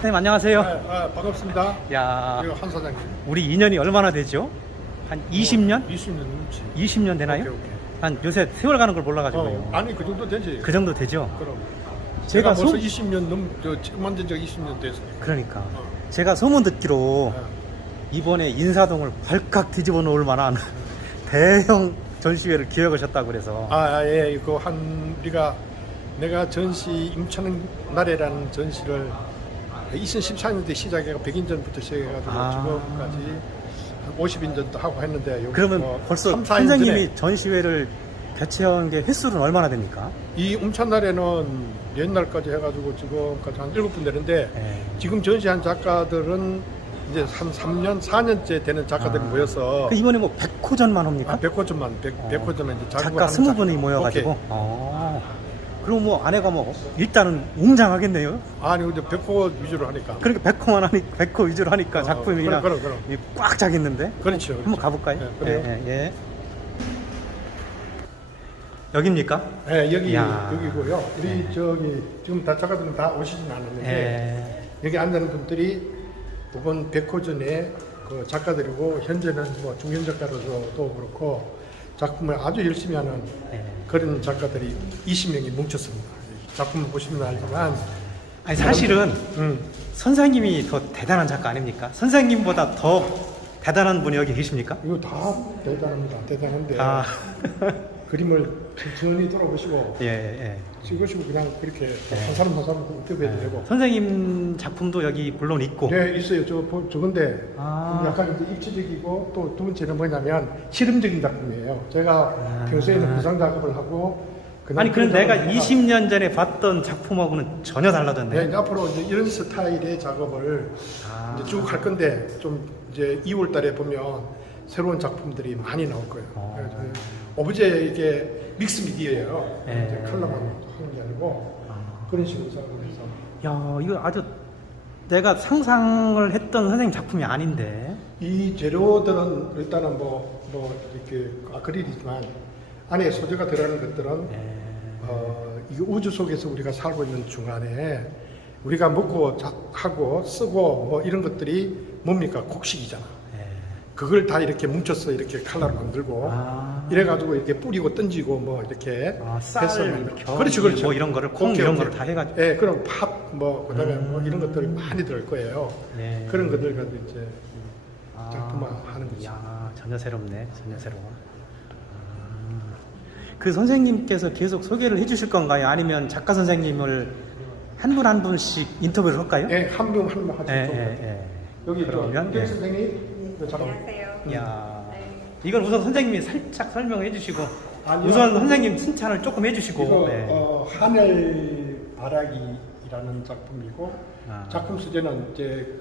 선생님 안녕하세요. 반갑습니다. 야, 그리고 한 사장님. 우리 인연이 얼마나 되죠? 한 20년? 20년 넘지. 20년 되나요? 오케이. 한 요새 세월 가는 걸 몰라가지고요. 아니 그 정도 되지. 그 정도 되죠? 그럼. 제가 제가 벌써 20년 처음 만든 지 20년 됐어요. 그러니까 제가 소문 듣기로 이번에 인사동을 발칵 뒤집어 놓을 만한 대형 전시회를 기획하셨다고 그래서. 예. 내가 전시 임천 나래라는 전시를 2014년도에 시작해가 100인 전부터 시작해가지고 지금까지 한 50인 전도 하고 했는데 그러면 벌써 3, 4년 선생님이 전에 전시회를 개최한 게 횟수는 얼마나 됩니까? 이 임천날에는 옛날까지 해가지고 지금까지 한 7분 되는데 네. 지금 전시한 작가들은 이제 한 3년, 4년째 되는 작가들이 모여서 그 이번에 뭐 100호전만 합니까? 100호점만, 100호점에 이제 작가 20분이 모여가지고. 그럼 뭐 안에가 뭐 일단은 웅장하겠네요. 아니 근데 100호 위주로 하니까. 그러니까 100호 위주로 하니까 작품이 그냥 그럼. 꽉 차겠는데. 그렇죠. 한번 가볼까요? 네, 그래요. 예. 여기입니까? 네, 이야. 여기고요. 우리 저기 지금 다 작가들은 다 오시진 않았는데 여기 앉는 분들이 이번 100호전에 그 작가들이고 현재는 뭐 중견 작가로서도 그렇고 작품을 아주 열심히 하는 그런 작가들이 20명이 뭉쳤습니다. 작품을 보시면 알지만 아니 사실은 선생님이 더 대단한 작가 아닙니까? 선생님보다 더 대단한 분이 여기 계십니까? 이거 다 대단합니다. 대단한데 그림을 천천히 돌아보시고 찍으시고 그냥 그렇게 한 사람 한 사람 인터뷰해도 되고. 선생님 작품도 여기 물론 있고. 네, 있어요. 저건데 약간 이제 입체적이고 또 두 번째는 뭐냐면 실험적인 작품이에요. 제가 평소에는 구상 작업을 하고 아니 그럼 내가 20년 전에 봤던 작품하고는 전혀 다르던데. 네, 앞으로 이제 이런 스타일의 작업을 이제 쭉 할 건데 좀 이제 2월 달에 보면 새로운 작품들이 많이 나올 거예요. 오브제 이게 믹스 미디어예요. 이제 컬러만 하는 게 아니고 그런 식으로 작업을 해서. 야, 이거 아주 내가 상상을 했던 선생님 작품이 아닌데. 이 재료들은 일단은 뭐 이렇게 아크릴이지만 안에 소재가 들어가는 것들은 이 우주 속에서 우리가 살고 있는 중간에 우리가 먹고 하고 쓰고 뭐 이런 것들이 뭡니까? 곡식이잖아. 그걸 다 이렇게 뭉쳐서 이렇게 칼라로 만들고 이래가지고 이렇게 뿌리고 던지고 뭐 이렇게 쌀, 그렇죠. 뭐 이런 거를 콩 이런 거를 다 해가지고. 그럼 팥 뭐 그다음에 뭐 이런 것들이 많이 들을 거예요. 그런 것들 가지고 이제 작품화하는 거죠. 야, 전혀 새롭네. 전혀 새로워. 그 선생님께서 계속 소개를 해주실 건가요? 아니면 작가 선생님을 한 분 한 분씩 인터뷰를 할까요? 한 명 한 명 하시죠. 여기 그러면 윤 선생님. 안녕하세요. 야, 이건 우선 선생님이 살짝 설명해 주시고 우선 선생님 칭찬을 조금 해주시고. 이거 하늘 바라기라는 작품이고 작품 소재는 이제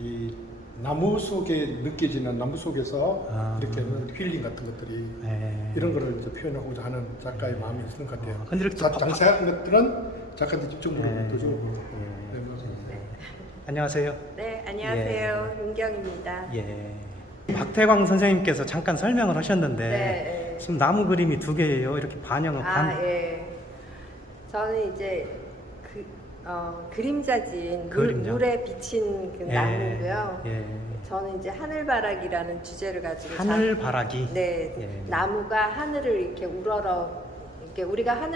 이 나무 속에 느껴지는 나무 속에서 이렇게 힐링 같은 것들이 이런 거를 이제 표현하고자 하는 작가의 마음이 있는 것 같아요. 근데 이렇게 자세한 것들은 작가들 직접 물어보죠. 안녕하세요. 네, 안녕하세요. 윤경입니다. 박태광 선생님께서 잠깐 설명을 하셨는데 네. 지금 나무 그림이 2개예요. 이렇게 반영은 저는 이제 그림자진 그림자. 물에 비친 그 나무고요. 저는 이제 하늘바라기라는 주제를 가지고 하늘바라기. 나무가 하늘을 이렇게 이렇게 우리가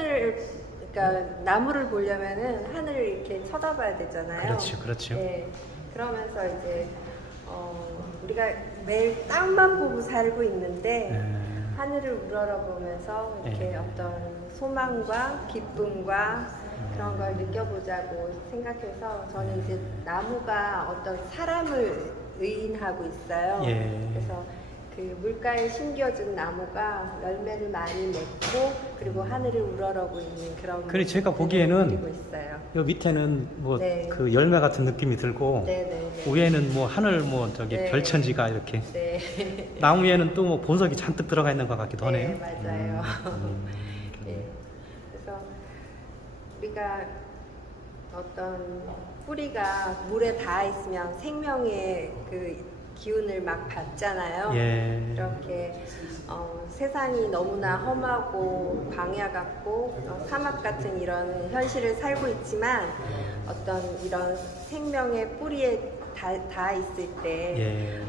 그러니까 나무를 보려면은 하늘을 이렇게 쳐다봐야 되잖아요. 그렇죠. 그러면서 이제 우리가 매일 땅만 보고 살고 있는데 하늘을 우러러보면서 이렇게 어떤 소망과 기쁨과 그런 걸 느껴보자고 생각해서 저는 이제 나무가 어떤 사람을 의인하고 있어요. 그래서 그 물가에 심겨진 나무가 열매를 많이 맺고 그리고 하늘을 우러러고 있는 그런. 그래 제가 보기에는 그리고 있어요. 요 밑에는 뭐 그 열매 같은 느낌이 들고 위에는 뭐 하늘 뭐 저기 별천지가 이렇게 나무 위에는 또 뭐 보석이 잔뜩 들어가 있는 것 같기도 하네요. 맞아요. 그래서 우리가 어떤 뿌리가 물에 닿아 있으면 생명의 그 기운을 막 받잖아요. 예. 이렇게 세상이 너무나 험하고 광야 같고 사막 같은 이런 현실을 살고 있지만 어떤 이런 생명의 뿌리에 닿아 있을 때 예.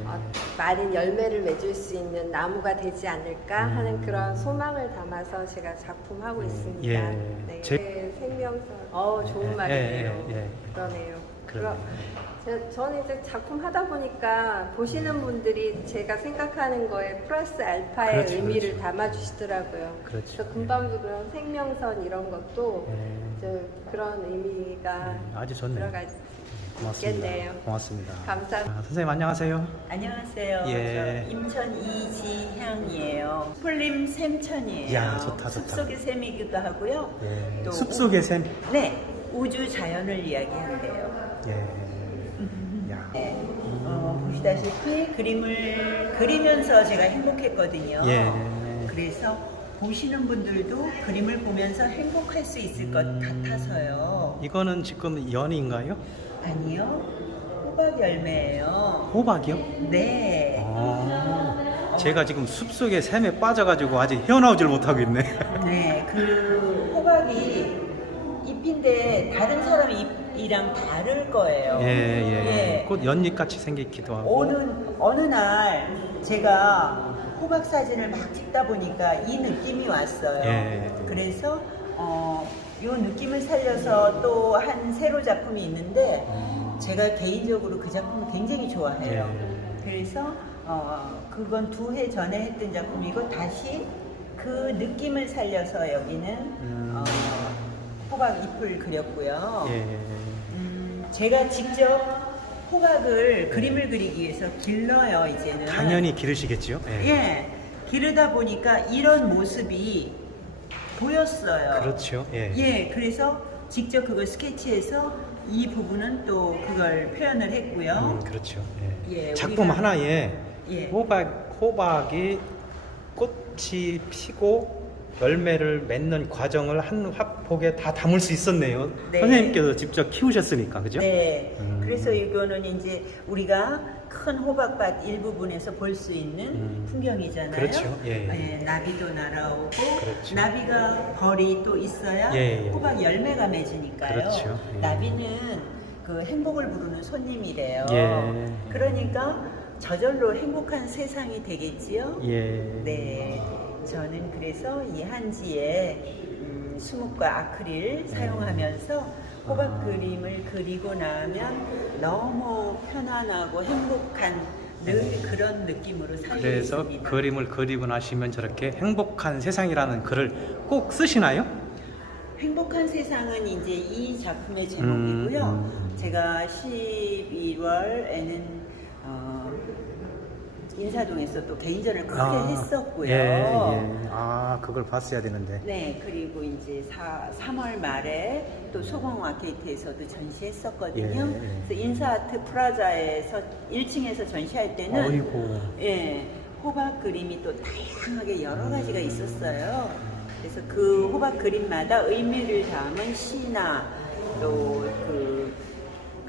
많은 열매를 맺을 수 있는 나무가 되지 않을까 하는 그런 소망을 담아서 제가 작품하고 있습니다. 예. 네. 제- 생명선. 좋은 예, 말이네요. 예, 예. 그러네요. 그러네요. 저는 이제 작품 하다 보니까 보시는 분들이 제가 생각하는 거에 플러스 알파의 그렇죠, 의미를 그렇죠. 담아주시더라고요. 그렇죠. 그래서 금방도 그런 생명선 이런 것도 예. 그런 의미가 아주 좋네요. 들어가 고맙습니다. 있겠네요. 고맙습니다. 감사합니다. 선생님 안녕하세요. 안녕하세요. 예. 저 인천 이지향이에요. 풀림 샘천이에요. 이야, 좋다, 좋다. 숲속의 샘이기도 하고요. 예. 또 숲속의 샘. 네, 우주 자연을 이야기한대요. 예. 야. 네. 보시다시피 그림을 그리면서 제가 행복했거든요. 예. 그래서 보시는 분들도 그림을 보면서 행복할 수 있을 것 같아서요. 이거는 지금 연인가요? 아니요, 호박 열매예요. 호박이요? 네. 제가 지금 숲속의 샘에 빠져가지고 아직 헤어나오질 못하고 있네. 네, 그 호박이 잎인데 다른 사람 잎이랑 다를 거예요. 예. 곧 연잎같이 생기기도 하고. 어느 날 제가 호박 사진을 막 찍다 보니까 이 느낌이 왔어요. 예. 그래서 이 느낌을 살려서 또 한 세로 작품이 있는데 제가 개인적으로 그 작품을 굉장히 좋아해요. 예. 그래서 그건 2해 전에 했던 작품이고 다시 그 느낌을 살려서 여기는 호박 잎을 그렸고요. 예. 제가 직접 호박을 그림을 그리기 위해서 길러요, 이제는. 당연히 기르시겠지요? 예. 예. 기르다 보니까 이런 모습이 보였어요. 그렇죠. 예. 예, 그래서 직접 그걸 스케치해서 이 부분은 또 그걸 표현을 했고요. 그렇죠. 예. 예, 작품 우리가- 하나에 예. 호박이 꽃이 피고 열매를 맺는 과정을 한 화폭에 다 담을 수 있었네요. 네. 선생님께서 직접 키우셨으니까, 그죠? 네. 음. 그래서 이거는 이제 우리가 큰 호박밭 일부분에서 볼 수 있는 풍경이잖아요. 그렇죠. 예. 나비도 날아오고 그렇죠. 나비가 벌이 또 있어야 예. 호박 열매가 맺으니까요. 그렇죠. 예. 나비는 그 행복을 부르는 손님이래요. 예. 그러니까 저절로 행복한 세상이 되겠지요. 예. 네, 저는 그래서 이 한지에 수묵과 아크릴 사용하면서 호박 그림을 그리고 나면 너무 편안하고 행복한 늘 그런 느낌으로 살고 그래서 있습니다. 그림을 그리고 나시면 저렇게 행복한 세상이라는 글을 꼭 쓰시나요? 행복한 세상은 이제 이 작품의 제목이고요. 제가 11월에는 인사동에서 또 개인전을 크게 했었고요. 예. 그걸 봤어야 되는데. 네, 그리고 이제 3월 말에 또 소공 아케이트에서도 전시했었거든요. 예. 그래서 인사아트 프라자에서 1층에서 전시할 때는 어이고. 예, 호박 그림이 또 다양하게 여러 가지가 있었어요. 그래서 그 호박 그림마다 의미를 담은 시나 또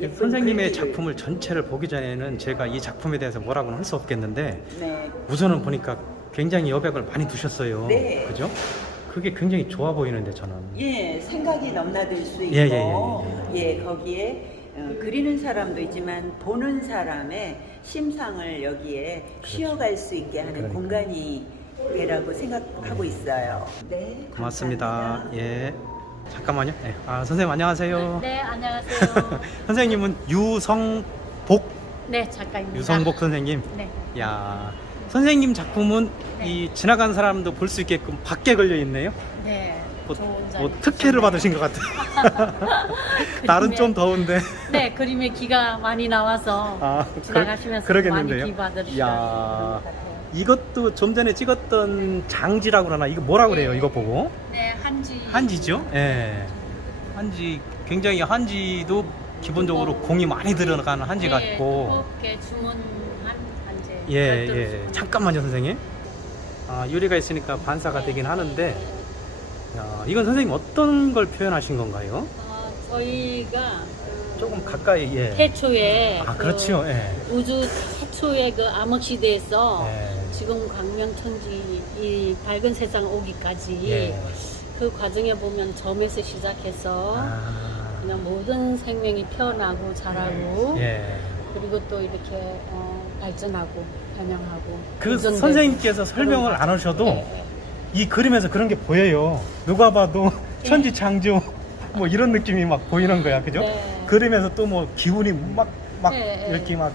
예쁜 선생님의 글귀를. 작품을 전체를 보기 전에는 제가 이 작품에 대해서 뭐라고는 할 수 없겠는데 네, 우선은 보니까 굉장히 여백을 많이 두셨어요. 네. 그죠? 그게 굉장히 좋아 보이는데 저는. 예, 생각이 넘나들 수 있고, 예. 거기에 그리는 사람도 있지만 보는 사람의 심상을 여기에 쉬어갈 수 있게 하는 그러니까. 공간이 되라고 생각하고 있어요. 네, 고맙습니다. 감사합니다. 예. 잠깐만요. 네. 선생님 안녕하세요. 네, 안녕하세요. 선생님은 유성복 네, 작가입니다. 유성복 선생님. 네. 야, 선생님 작품은 네. 이 지나가는 사람도 볼 수 있게끔 밖에 걸려 있네요. 네. 좋은 뭐 자리 특혜를 주셨네요. 받으신 것 같아요. 날은 좀 더운데. 네, 그림에 기가 많이 나와서 지나가시면서 그러겠는데요. 많이 기 받으시라는 야, 그런 것 같아요. 이것도 좀 전에 찍었던 장지라고 그러나 이거 뭐라 그래요? 이거 보고 네, 한지. 한지죠? 예. 한지 굉장히 한지도 기본적으로 공이 많이 들어가는 한지 네, 같고. 두껍게 주문한 한지. 예, 별도로 예. 주문. 잠깐만요, 선생님. 유리가 있으니까 반사가 되긴 하는데. 야, 이건 선생님 어떤 걸 표현하신 건가요? 저희가 조금 가까이 예. 태초에 아 그렇죠. 예. 우주 태초의 그 암흑 시대에서 예. 지금 광명천지 이 밝은 세상 오기까지 예. 그 과정에 보면 점에서 시작해서 그냥 모든 생명이 태어나고 자라고 예. 그리고 또 이렇게 발전하고 반영하고 그 발전되고 선생님께서 설명을 그런 안 하셔도 네, 이 그림에서 그런 게 보여요. 누가 봐도 네. 천지 창조 뭐 이런 느낌이 막 보이는 거야, 그죠? 네. 그림에서 또 뭐 기운이 막 네, 이렇게 막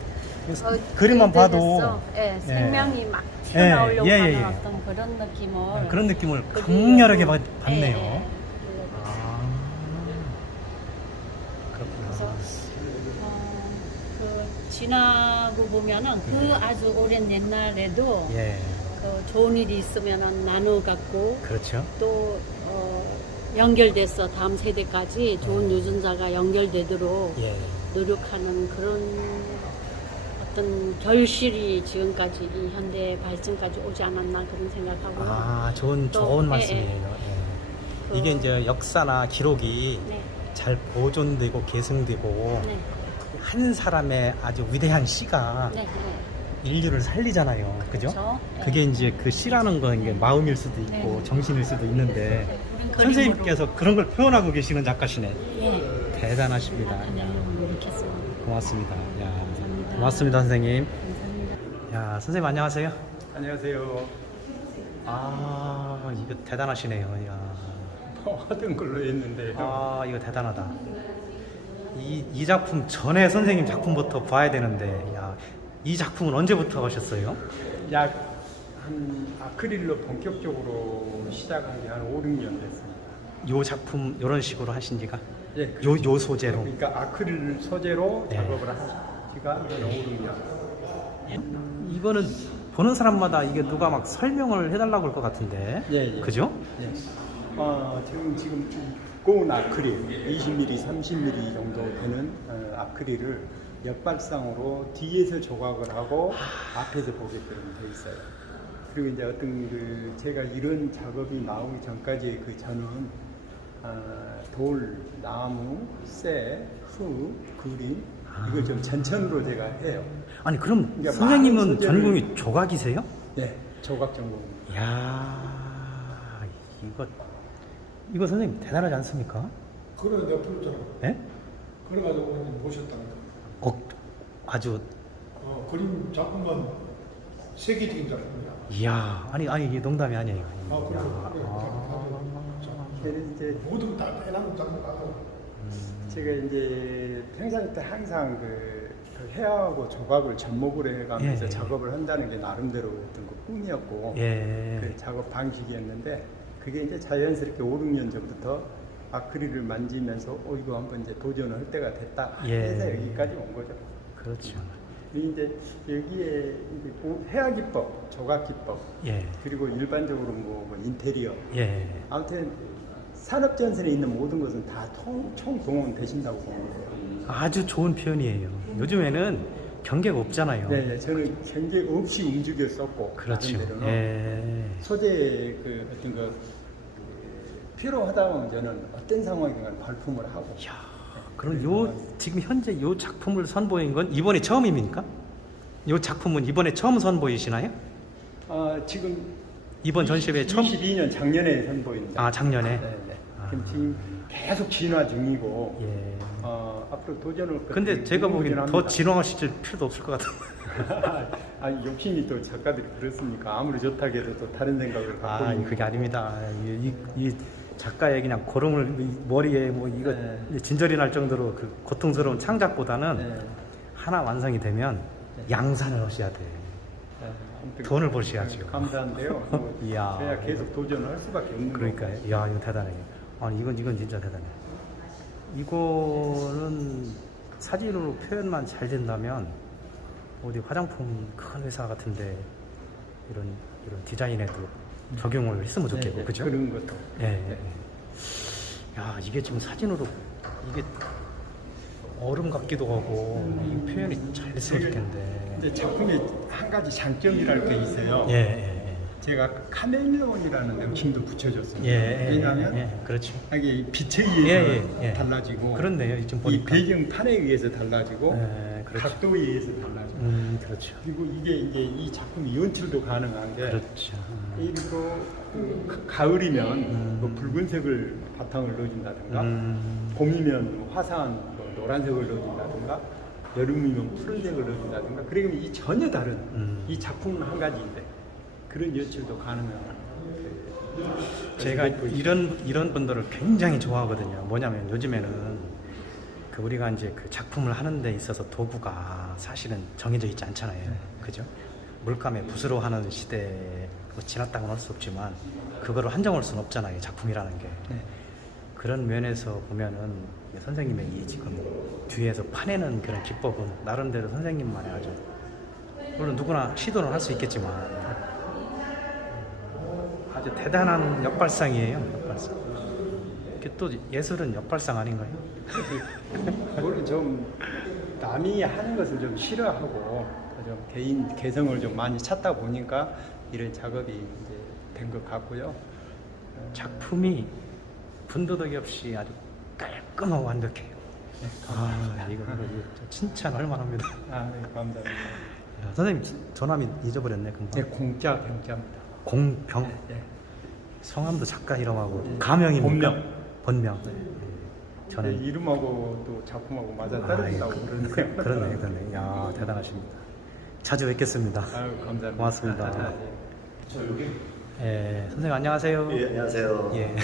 네. 그림만 봐도 그때에서, 예, 생명이 막 튀어나오려고 예, 예, 하는 예. 어떤 그런 느낌을 그런 느낌을 그리고- 강렬하게 봤네요. 예, 예. 아, 그래서 그렇구나. 그 지나고 보면은 그 아주 오랜 옛날에도 예, 그 좋은 일이 있으면은 나눠 갖고 그렇죠. 또 연결돼서 다음 세대까지 좋은 유전자가 연결되도록 예, 노력하는 그런 어떤 결실이 지금까지 이 현대 발전까지 오지 않았나 그런 생각하고 아, 좋은 또, 예, 말씀이에요. 예. 그- 이게 이제 역사나 기록이 네, 잘 보존되고 계승되고 네, 한 사람의 아주 위대한 시가 네, 네. 인류를 살리잖아요. 그죠? 그렇죠? 네. 그게 이제 그 시라는 건 이게 마음일 수도 있고 네. 정신일 수도 있는데 우린 그림으로- 선생님께서 그런 걸 표현하고 계시는 작가시네. 예, 대단하십니다. 나타내려고 노력했습니다. 고맙습니다. 야, 감사합니다. 고맙습니다, 선생님. 감사합니다. 야, 선생님 안녕하세요. 안녕하세요. 아, 이거 대단하시네요. 야. 뭐 하던 걸로 했는데요. 아, 이거 대단하다. 이 작품 전에 선생님 작품부터 봐야 되는데, 야, 이 작품은 언제부터 하셨어요? 약 한 아크릴로 본격적으로 시작한 게 한 5, 6년 됐습니다. 요 작품 이런 식으로 하신 지가? 예, 요 소재로. 그러니까 아크릴 소재로 네. 작업을 한 지가 한 5, 6년. 이거는 보는 사람마다 이게 누가 막 설명을 해달라고 할 것 같은데. 예, 예. 그죠? 예. 지금 고운 아크릴 20mm, 30mm 정도 되는 아크릴을 역발상으로 뒤에서 조각을 하고 앞에서 보게끔 돼 있어요. 그리고 이제 어떤 제가 이런 작업이 나오기 전까지 그 전은 돌, 나무, 쇠, 흙, 그림 이걸 좀 전천으로 제가 해요. 아니, 그럼 그러니까 선생님은 많은 소재를- 전공이 조각이세요? 네, 조각 전공입니다. 이야, 이거 선생님 대단하지 않습니까? 그래 내가 불렀잖아. 예? 그래가지고 오늘 모셨다니까. 아주, 그림 작품만 세계적인 작품이야. 이야, 아니, 이게 농담이 아니에요. 그래. 그래서 이제 모든 다 빼놓은 작품 가고. 제가 이제 평상 때 항상 그 해하고 조각을 접목을 해가면서 예. 작업을 한다는 게 나름대로 어떤 그 꿈이었고 예. 그 작업 방식이었는데 그게 이제 자연스럽게 5, 6년 전부터 아크릴을 만지면서 이거 한번 이제 도전을 할 때가 됐다 예. 해서 여기까지 온 거죠. 그렇죠. 그리고 이제 여기에 이제 해야 기법, 조각 기법 예. 그리고 일반적으로 뭐 인테리어 예. 아무튼 산업 전선에 있는 모든 것은 다 총동원 되신다고 보는 거예요. 아주 좋은 표현이에요. 요즘에는 경계가 없잖아요. 네, 저는 경계 없이 움직였었고 그렇죠. 나름대로는 예. 소재의 그 어떤 그 필요하다 보면 저는 어떤 상황이든 발품을 하고. 이야, 그럼 지금 현재 요 작품을 선보인 건 이번에 처음입니까? 요 작품은 이번에 처음 선보이시나요? 지금 이번 전시회 처음? 22년 작년에 선보입니다. 작년에? 네, 네. 그럼 지금 계속 진화 중이고 예. 앞으로 도전을. 근데 제가 보기엔 더 도전합니다. 진화하실 필요도 없을 것 같은데. 아니 욕심이 또 작가들이 그렇습니까? 아무리 좋다고 해도 또 다른 생각을 갖고 있는 그게 아닙니다. 이 작가의 그냥 고름을 머리에 뭐 이거 네. 진절이 날 정도로 그 고통스러운 창작보다는 네. 하나 완성이 되면 양산을 하셔야 돼. 아무튼 돈을 버셔야죠. 감사한데요. 뭐 이야. 제가 계속 도전을 할 수밖에 없는 그러니까요. 거고. 이야, 이거 대단해. 아니, 이건 진짜 대단해. 이거는 사진으로 표현만 잘 된다면 어디 화장품 큰 회사 같은데 이런 디자인에도 적용을 했으면 좋겠고, 네, 그죠? 그런 것도. 예, 예, 예. 야, 이게 지금 사진으로 이게 얼음 같기도 하고 이 표현이 잘 됐으면 좋겠는데. 근데 작품에 한 가지 장점이랄 게 있어요. 예, 예, 제가 카멜레온이라는 명칭도 붙여줬습니다. 예, 왜냐하면 예, 그렇죠. 이게 빛에 의해서 예, 예. 달라지고 그렇네요. 지금 이 보니까. 배경판에 의해서 달라지고 예, 그렇죠. 각도에 의해서 달라지고 그렇죠. 그리고 이게 이제 이 작품이 연출도 가능한 게 그렇죠. 그리고 그 가을이면 뭐 붉은색을 바탕을 넣어준다든가 봄이면 뭐 화사한 뭐 노란색을 넣어준다든가 여름이면 푸른색을 넣어준다든가 그러면 이 전혀 다른 이 작품은 한 가지인데 그런 연출도 가능한 제가 이런 분들을 굉장히 좋아하거든요. 뭐냐면 요즘에는 그 우리가 이제 그 작품을 하는 데 있어서 도구가 사실은 정해져 있지 않잖아요. 그죠? 물감에 붓으로 하는 시대에 뭐 지났다고는 할 수 없지만 그거를 한정할 수는 없잖아요. 작품이라는 게. 그런 면에서 보면은 선생님의 이 지금 뒤에서 파내는 그런 기법은 나름대로 선생님만의 아주 물론 누구나 시도는 할 수 있겠지만 아주 대단한 역발상이에요. 역발상. 이게 또 예술은 역발상 아닌가요? 그거를 좀 남이 하는 것을 좀 싫어하고 좀 개인 개성을 좀 많이 찾다 보니까 이런 작업이 이제 된 것 같고요. 작품이 분도덕이 없이 아주 깔끔하고 완벽해요. 이거 칭찬할 만합니다. 네, 감사합니다. 야, 선생님 전화미 잊어버렸네 금방. 네, 공짜 병자입니다. 공병. 네. 성함도 작가 이름하고 가명입니까? 본명. 본명. 네, 저는 이름하고 또 작품하고 맞아 떨어진다고 그러는데요. 그러네. 야 대단하십니다. 자주 뵙겠습니다. 아유, 감사합니다. 고맙습니다. 예, 선생님 안녕하세요. 예, 안녕하세요. 예.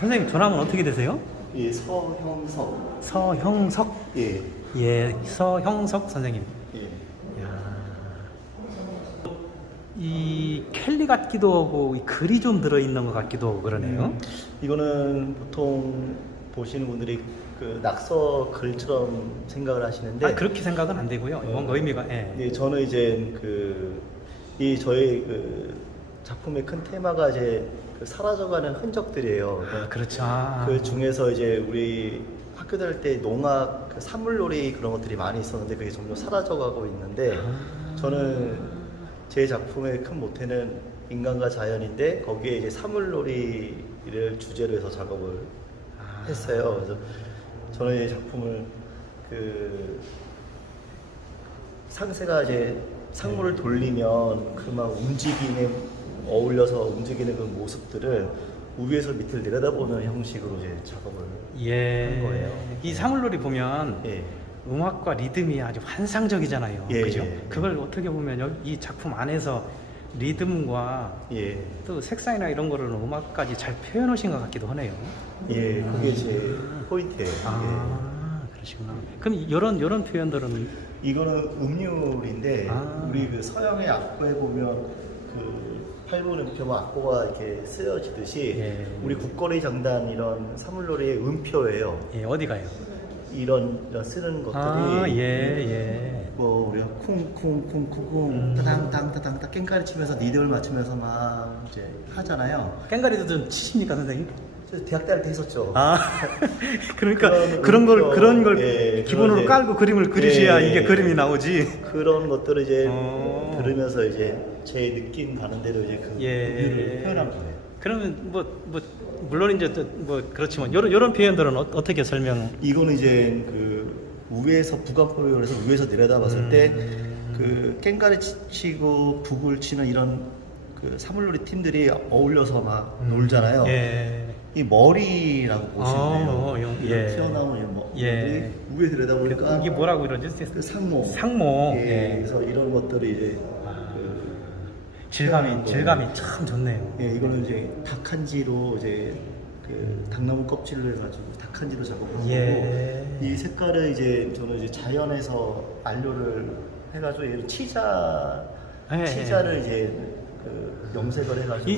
선생님 전함은 어떻게 되세요? 예, 서형석. 서형석. 예, 예, 서형석 선생님. 예. 이 켈리 같기도 하고 이 글이 좀 들어있는 것 같기도 하고 그러네요. 이거는 보통 보시는 분들이 그 낙서 글처럼 생각을 하시는데, 그렇게 생각은 안 되고요. 뭔가 의미가. 예. 예, 저는 이제 이 저희 작품의 큰 테마가 이제 사라져가는 흔적들이에요. 그렇죠. 그 중에서 이제 우리 학교 다닐 때 농악, 사물놀이 그런 것들이 많이 있었는데 그게 점점 사라져가고 있는데 저는 제 작품의 큰 모태는 인간과 자연인데 거기에 이제 사물놀이를 주제로 해서 작업을 했어요. 그래서 저는 이 작품을 상세가 이제 상물을 돌리면 그 막 어울려서 움직이는 그 모습들을 위에서 밑을 내려다보는 형식으로 이제 작업을 한 거예요. 이 사물놀이 보면 예. 음악과 리듬이 아주 환상적이잖아요. 예, 그죠? 예. 그걸 어떻게 보면 이 작품 안에서 리듬과 예. 또 색상이나 이런 거를 음악까지 잘 표현하신 것 같기도 하네요. 예, 그게 제 포인트예요. 그러시구나. 그럼 이런 표현들은 이거는 음률인데 우리 그 서양의 악보에 보면 팔분 음표와 악보가 이렇게 쓰여지듯이 우리 국거리 장단 이런 사물놀이의 음표예요. 예, 어디 가요? 이런 쓰는 것들이 뭐 우리가 쿵쿵쿵쿵쿵 따당땅 깽가리 치면서 니들 맞추면서 막 이제 하잖아요. 깽가리도 좀 치십니까, 선생님? 대학 다닐 때 했었죠. 그러니까 그런 걸 예, 기본으로 깔고 그림을 그리셔야 이게 그림이 나오지. 그런 것들을 이제 들으면서 이제 제 느낌 가는 대로 이제 그 의미를 표현한 거예요. 그러면 물론 이제 뭐 그렇지만 이런 표현들은 어떻게 설명? 이거는 이제 위에서 북한법에 해서 위에서 내려다봤을 때 그 깽가리 치고 북을 치는 이런 그 사물놀이 팀들이 어울려서 막 놀잖아요. 이 머리라고 보시면 돼요. 튀어나오는 머리들이 위에 들여다보니까 이게 뭐라고 이러지? 상모. 상모. 그래서 이런 것들이 이제 질감이 참 좋네요. 예, 이거는 이제 닭한지로 이제 당나무 껍질을 해가지고 닭한지로 작업한 거고 이 색깔을 이제 저는 이제 자연에서 안료를 해가지고 얘를 치자를 이제 염색을 해가지고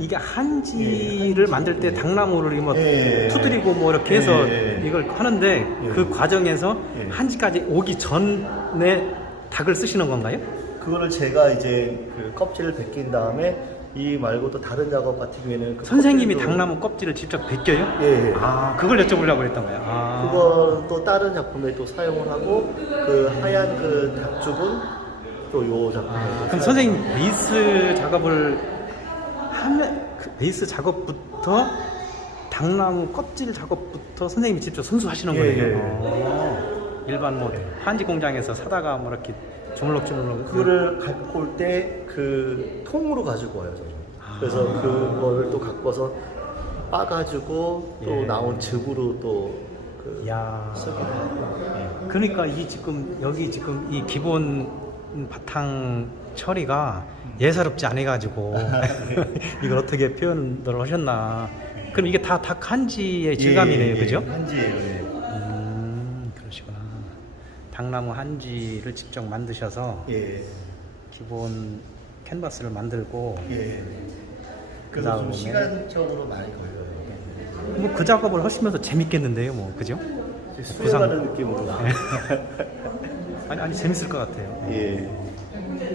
이게 한지를 만들 때 당나무를 뭐 투드리고 뭐 이렇게 해서 이걸 하는데 그 과정에서 한지까지 오기 전에 닭을 쓰시는 건가요? 그거를 제가 이제 껍질을 벗긴 다음에 이 말고 또 다른 작업 같은 경우에는 선생님이 당나무 껍질을 직접 벗겨요? 예. 그걸 여쭤보려고 그랬던 거예요. 그거 또 다른 작품에 또 사용을 하고 그 하얀 닭죽은 또 요 작품에 그럼 선생님 베이스 작업을 하면 그 베이스 작업부터 당나무 껍질 작업부터 선생님이 직접 손수하시는 예, 거예요. 예. 일반 뭐 한지 공장에서 사다가 뭐 이렇게 주물럭주물럭 그거를 갖고 올 때 그 통으로 가지고 와요 저는. 그래서 그거를 또 갖고 와서 빠가지고 또 예. 나온 즙으로 또그 야. 쓰기도 하고. 그러니까 이 지금 여기 지금 이 기본 바탕 처리가 예사롭지 않아 가지고 이걸 어떻게 표현을 하셨나. 그럼 이게 다 한지의 질감이네요, 예, 그죠? 예, 한지예요. 예. 그러시구나. 당나무 한지를 직접 만드셔서 예. 기본 캔버스를 만들고 예. 그래서 좀 그다음에 시간적으로 많이 걸려요. 뭐 그 작업을 하시면서 재밌겠는데요, 뭐 그죠? 수행하는 느낌으로. 아니 재밌을 것 같아요. 예.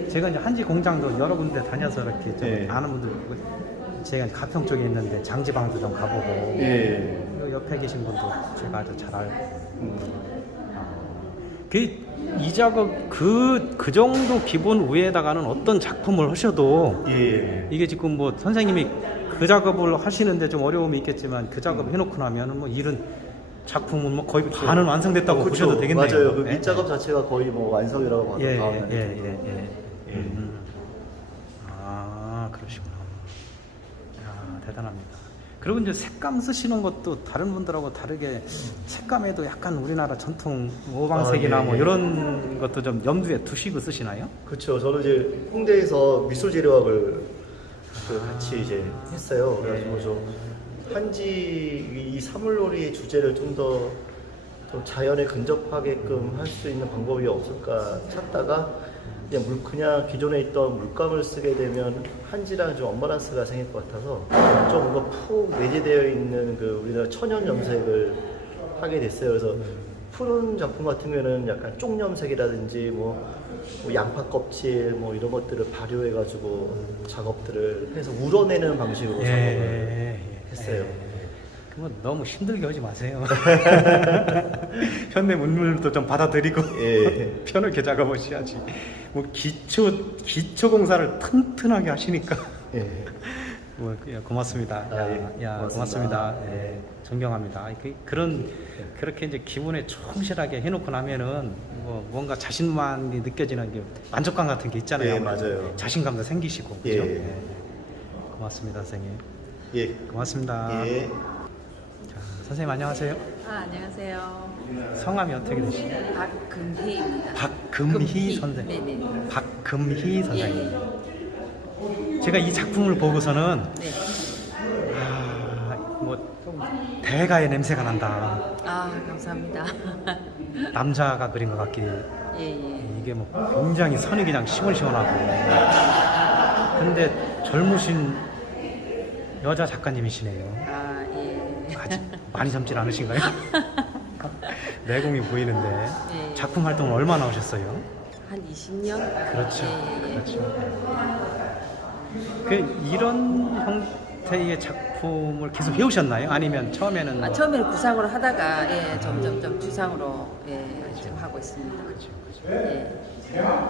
제가 이제 한지 공장도 여러 군데 다녀서 이렇게 좀 네. 아는 분들 있고, 제가 이제 가평 쪽에 있는데 장지방도 좀 가보고 예. 그 옆에 계신 분도 제가 아주 잘 알고 이 작업 그 정도 기본 위에다가는 어떤 작품을 하셔도 예. 이게 지금 뭐 선생님이 그 작업을 하시는데 좀 어려움이 있겠지만 그 작업 해놓고 나면은 뭐 이런 작품은 뭐 거의 반은 완성됐다고 그렇죠. 보셔도 되겠네요. 맞아요. 그 네? 밑작업 자체가 거의 뭐 완성이라고 봐도 예, 과언이 예, 아니죠. 예. 아, 그러시구나. 야, 대단합니다. 그리고 이제 색감 쓰시는 것도 다른 분들하고 다르게 색감에도 약간 우리나라 전통 오방색이나 아, 예, 뭐 예. 이런 것도 좀 염두에 두시고 쓰시나요? 그렇죠. 저는 이제 홍대에서 미술 재료학을 그 같이 이제 했어요. 그래가지고 좀 한지 이 사물놀이의 주제를 좀 더 자연에 근접하게끔 할 수 있는 방법이 없을까 찾다가 그냥 기존에 있던 물감을 쓰게 되면 한지랑 좀 언밸런스가 생길 것 같아서 좀 뭔가 푹 내재되어 있는 그 우리나라 천연 염색을 하게 됐어요. 그래서 푸른 작품 같은 경우에는 약간 쪽염색이라든지 뭐 양파 껍질 뭐 이런 것들을 발효해가지고 작업들을 해서 우러내는 방식으로 작업을 했어요. 그거 너무 힘들게 하지 마세요. 현대 문물도 좀 받아들이고 예. 편하게 작업하셔야지. 뭐 기초 공사를 튼튼하게 하시니까. 예. 뭐 고맙습니다. 예. 고맙습니다. 예, 존경합니다. 그렇게 이제 기분에 충실하게 해놓고 나면은 뭐 뭔가 자신만이 느껴지는 게 만족감 같은 게 있잖아요. 예, 아무래도. 맞아요. 자신감도 생기시고. 예. 그죠? 예. 고맙습니다, 선생님. 예. 고맙습니다. 예. 자, 선생님 안녕하세요. 안녕하세요. 성함이 어떻게 되시죠? 박금희입니다. 박금희 선생님. 네네. 박금희 선생님. 제가 이 작품을 보고서는 네. 뭐좀 대가의 냄새가 난다. 아, 감사합니다. 남자가 그린 것 같기. 예, 예. 이게 뭐 굉장히 선이 그냥 시원시원하고. 근데 젊으신 여자 작가님이시네요. 아, 예. 아직 많이 젊진 않으신가요? 내공이 보이는데. 예. 작품 활동을 얼마나 하셨어요? 한 20년? 그렇죠. 예, 예. 그렇죠. 이런 형태의 작품을 계속 해오셨나요? 아니면 처음에는 아, 처음에는 구상으로 하다가 예, 점점 추상으로 예, 지금 하고 있습니다. 예.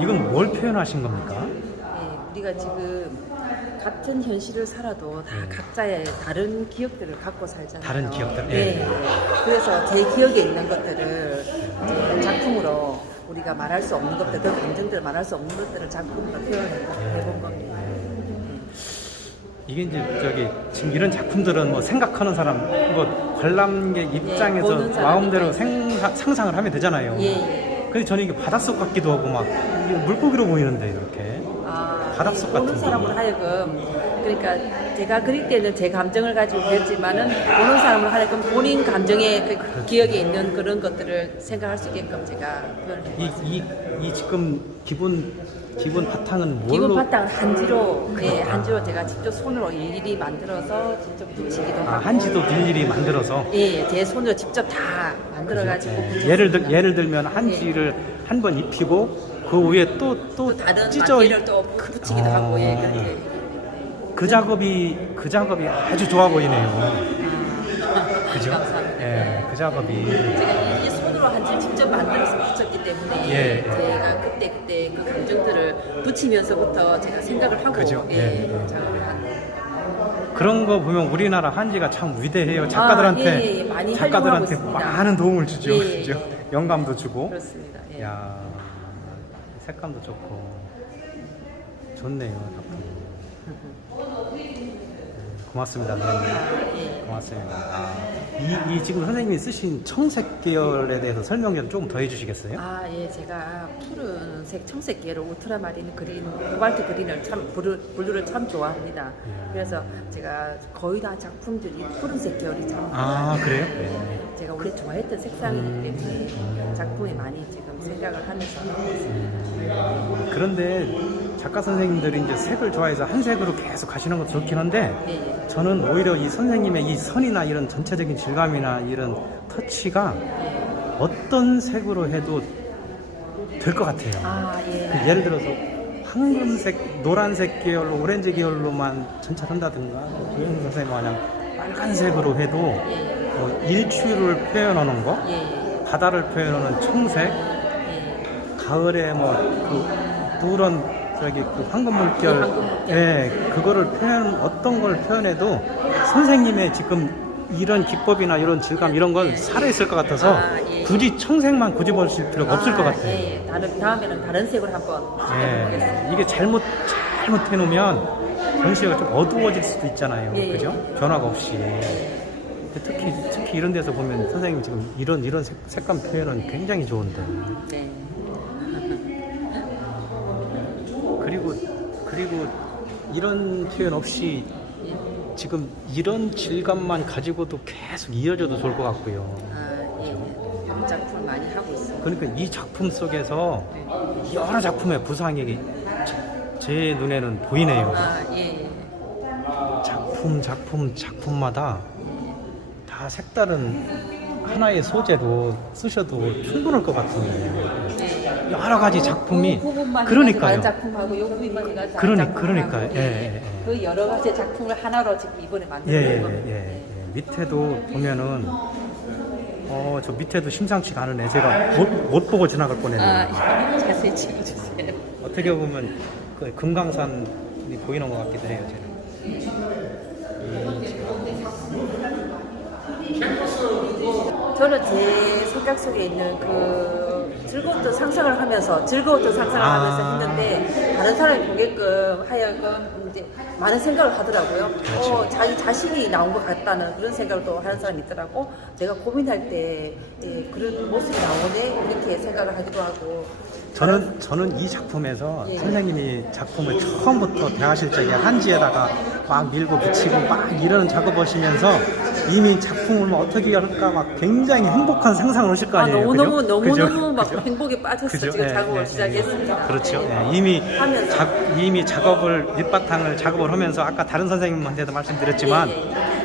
이건 뭘 표현하신 겁니까? 예, 우리가 지금 같은 현실을 살아도 다 각자의 다른 기억들을 갖고 살잖아요. 다른 기억들, 예. 예. 예. 그래서 제 기억에 있는 것들을 이제 작품으로 우리가 말할 수 없는 것들, 그 감정들을 말할 수 없는 것들을 작품으로 표현해본 겁니다. 이게 이제 지금 이런 작품들은 뭐 생각하는 사람, 뭐 관람객 입장에서 보는 사람 마음대로 입장에서. 상상을 하면 되잖아요. 예, 예. 근데 저는 이게 바닷속 같기도 하고 막 이게 물고기로 보이는데 이렇게. 아, 바닷속 보는 같은 사람으로 하여금 그러니까 제가 그릴 때는 제 감정을 가지고 그렸지만은 보는 사람으로 하여금 본인 감정의 그 기억에 있는 그런 것들을 생각할 수 있게끔 제가 표현해봤습니다. 이 지금 기본 바탕은 뭘로? 기본 바탕을 한지로 한지로 제가 직접 손으로 일일이 만들어서 직접 붙이기도 하고 한지도 일일이 만들어서. 예, 제 손으로 직접 다 만들어가지고 붙였습니다. 예를 들면 한지를 한 번 입히고 그 위에 또 다른 찢어 마테리얼 또 붙이기도 하고 예, 그렇게. 그 작업이 아주 좋아 보이네요. 그죠? 감사합니다. 예, 그 작업이. 제가 일일이 손으로 손으로 한지를 직접 만들어서 붙였기 때문에 예. 제가 그때 그 감정들을 붙이면서부터 제가 생각을 하고 그죠? 예, 예. 작업을 한 그런 거 보면 우리나라 한지가 참 위대해요. 작가들한테 예, 많이 작가들한테 활용하고 있습니다. 많은 도움을 주죠. 예, 그죠? 예. 영감도 주고. 그렇습니다. 예. 야, 색감도 좋고 좋네요. 작품. 고맙습니다, 선생님. 예. 고맙습니다. 이 지금 선생님이 쓰신 청색 계열에 대해서 설명 좀 조금 더 해주시겠어요? 예, 제가 푸른색, 청색 계열 울트라마린 그린, 코발트 그린을 참 블루를 참 좋아합니다. 그래서 제가 거의 다 작품들이 푸른색 계열이 참 그래요? 제가 원래 좋아했던 색상이기 때문에 작품에 많이 지금 생각을 하면서 하고 있습니다. 그런데 작가 선생님들이 이제 색을 좋아해서 한 색으로 계속 가시는 것도 좋긴 한데 예, 저는 오히려 이 선생님의 이 선이나 이런 전체적인 질감이나 이런 터치가 어떤 색으로 해도 될 것 같아요. 예. 그 예를 들어서 황금색, 노란색 계열로, 오렌지 계열로만 전차한다든가 조영수 선생님 마냥 빨간색으로 해도 일출을 표현하는 거, 예, 바다를 표현하는 청색, 예. 가을에 뭐 그 누런 저기 그 황금 물결, 황금 물결. 예, 그거를 어떤 걸 표현해도 선생님의 지금 이런 기법이나 이런 질감 이런 건 살아 있을 것 같아서 예. 굳이 청색만 고집하실 필요가 없을 것 같아요. 예, 다음에는 다른 색으로 한번 시도해보겠습니다. 예, 이게 잘못해 놓으면 전시회가 좀 어두워질 수도 있잖아요. 예, 그죠? 예. 변화가 없이. 특히 이런 데서 보면 선생님 지금 이런 색감 표현은 굉장히 좋은데. 네. 그리고 이런 표현 없이 지금 이런 질감만 가지고도 계속 이어져도 좋을 것 같고요. 예. 이런 작품을 많이 하고 있습니다. 그러니까 이 작품 속에서 여러 작품의 부상이 제 눈에는 보이네요. 예. 작품마다 다 색다른 하나의 소재로 쓰셔도 충분할 것 같은데 여러 가지 작품이 그 부분만 그러니까요. 다른 작품하고 요 부분만 해가지고 그러니까요. 예. 그 여러 가지 작품을 하나로 지금 이번에 만든 겁니다. 예. 밑에도 보면은 저 밑에도 심상치가 않은 애 제가 못 보고 지나갈 뻔했네요. 자세히 찍어주세요. 어떻게 보면 그 금강산이 보이는 것 같기도 해요. 제가. 저는 제 생각 속에 있는 그 즐거웠던 상상을 하면서 했는데 다른 사람이 보게끔 하여금 이제 많은 생각을 하더라고요. 그렇죠. 자기 자신이 나온 것 같다는 그런 생각을 또 하는 사람이 있더라고. 내가 고민할 때 그런 모습이 나오네 이렇게 생각을 하기도 하고. 저는 이 작품에서 예. 선생님이 작품을 처음부터 대하실 적에 한지에다가 막 밀고 붙이고 막 이런 작업을 하시면서 이미 작품을 어떻게 할까 막 굉장히 행복한 상상을 하실 거 아니에요. 너무너무 막 행복에 빠져서 그죠? 지금 예, 작업을 예, 시작했습니다. 그렇죠. 예. 예, 이미 하면서. 이미 밑바탕을 작업을 하면서 아까 다른 선생님한테도 말씀드렸지만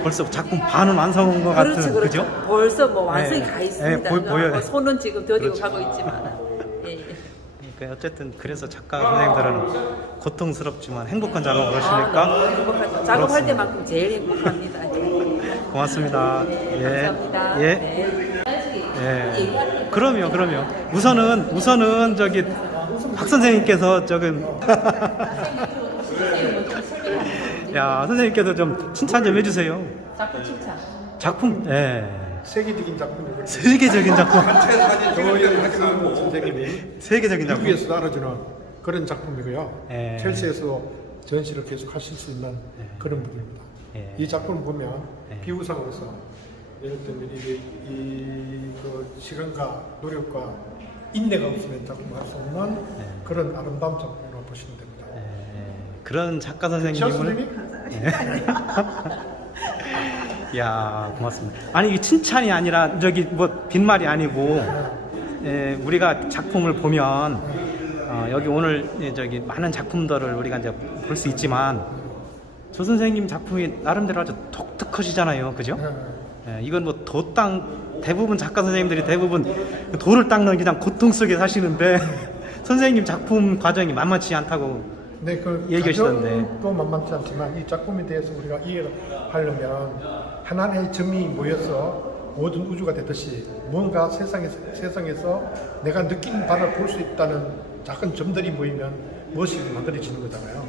벌써 작품 반은 완성한 것 같은 그렇죠. 그죠? 벌써 뭐 완성이 예. 가 있습니다. 예, 보여요. 손은 지금 더디고 그렇죠. 가고 있지만. 그러니까 어쨌든 그래서 작가 선생님들은 고통스럽지만 행복한 작업을 하시니까 너무 행복하죠. 작업할 그렇습니다. 때만큼 제일 행복합니다. 고맙습니다. 감사합니다. 예. 그럼요. 우선은 저기 박 선생님께서 야 선생님께서 좀 칭찬 좀 해주세요. 작품 칭찬. 작품 세계적인 작품이고 세계적인 작품. 조영수 선생님이 세계적인 작품. 미국에서도 알아주는 그런 작품이고요. 예. 첼시에서 전시를 계속 하실 수 있는 그런 분입니다. 예. 이 작품을 보면 예. 비우상으로서 예를 들면 이게 그 시간과 노력과 인내가 없으면 작품을 할 수 없는 그런 아름다운 작품으로 보시면 됩니다. 그런 작가 지아 선생님을. 선생님? 이야 고맙습니다. 아니 이게 칭찬이 아니라 저기 뭐 빈말이 아니고 우리가 작품을 보면 여기 오늘 저기 많은 작품들을 우리가 이제 볼 수 있지만 조 선생님 작품이 나름대로 아주 독특하시잖아요, 그죠? 이건 뭐 대부분 작가 선생님들이 대부분 돌을 닦는 그냥 고통 속에 사시는데 선생님 작품 과정이 만만치 않다고. 네, 그 얘기하시던데. 과정도 만만치 않지만 이 작품에 대해서 우리가 이해를 하려면 하나의 점이 모여서 모든 우주가 되듯이 뭔가 세상에서 내가 느낀 바를 볼 수 있다는 작은 점들이 모이면 무엇이든 만들어지는 거잖아요.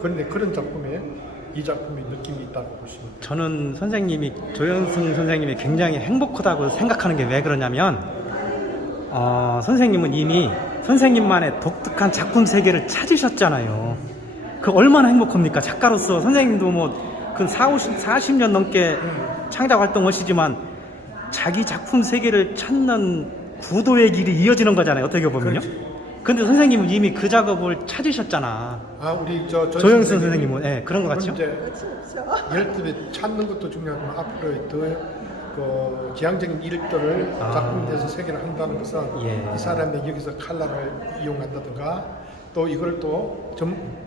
그런데 그런 작품에 이 작품의 느낌이 있다고 보시면 돼요. 저는 조영승 선생님이 굉장히 행복하다고 생각하는 게 왜 그러냐면, 선생님은 이미 선생님만의 독특한 작품 세계를 찾으셨잖아요. 그 얼마나 행복합니까? 작가로서 선생님도 뭐 그 40년 넘게 창작 활동하시지만 자기 작품 세계를 찾는 구도의 길이 이어지는 거잖아요. 어떻게 보면요. 근데 선생님은 이미 그 작업을 찾으셨잖아. 우리 조영승 선생님은 그런 것 같죠? 예를 들어 찾는 것도 중요하지만 앞으로의 더 지향적인 일들을 작품에 대해서 세계를 한다는 것은 이 사람이 여기서 칼라를 이용한다든가 또 이걸 또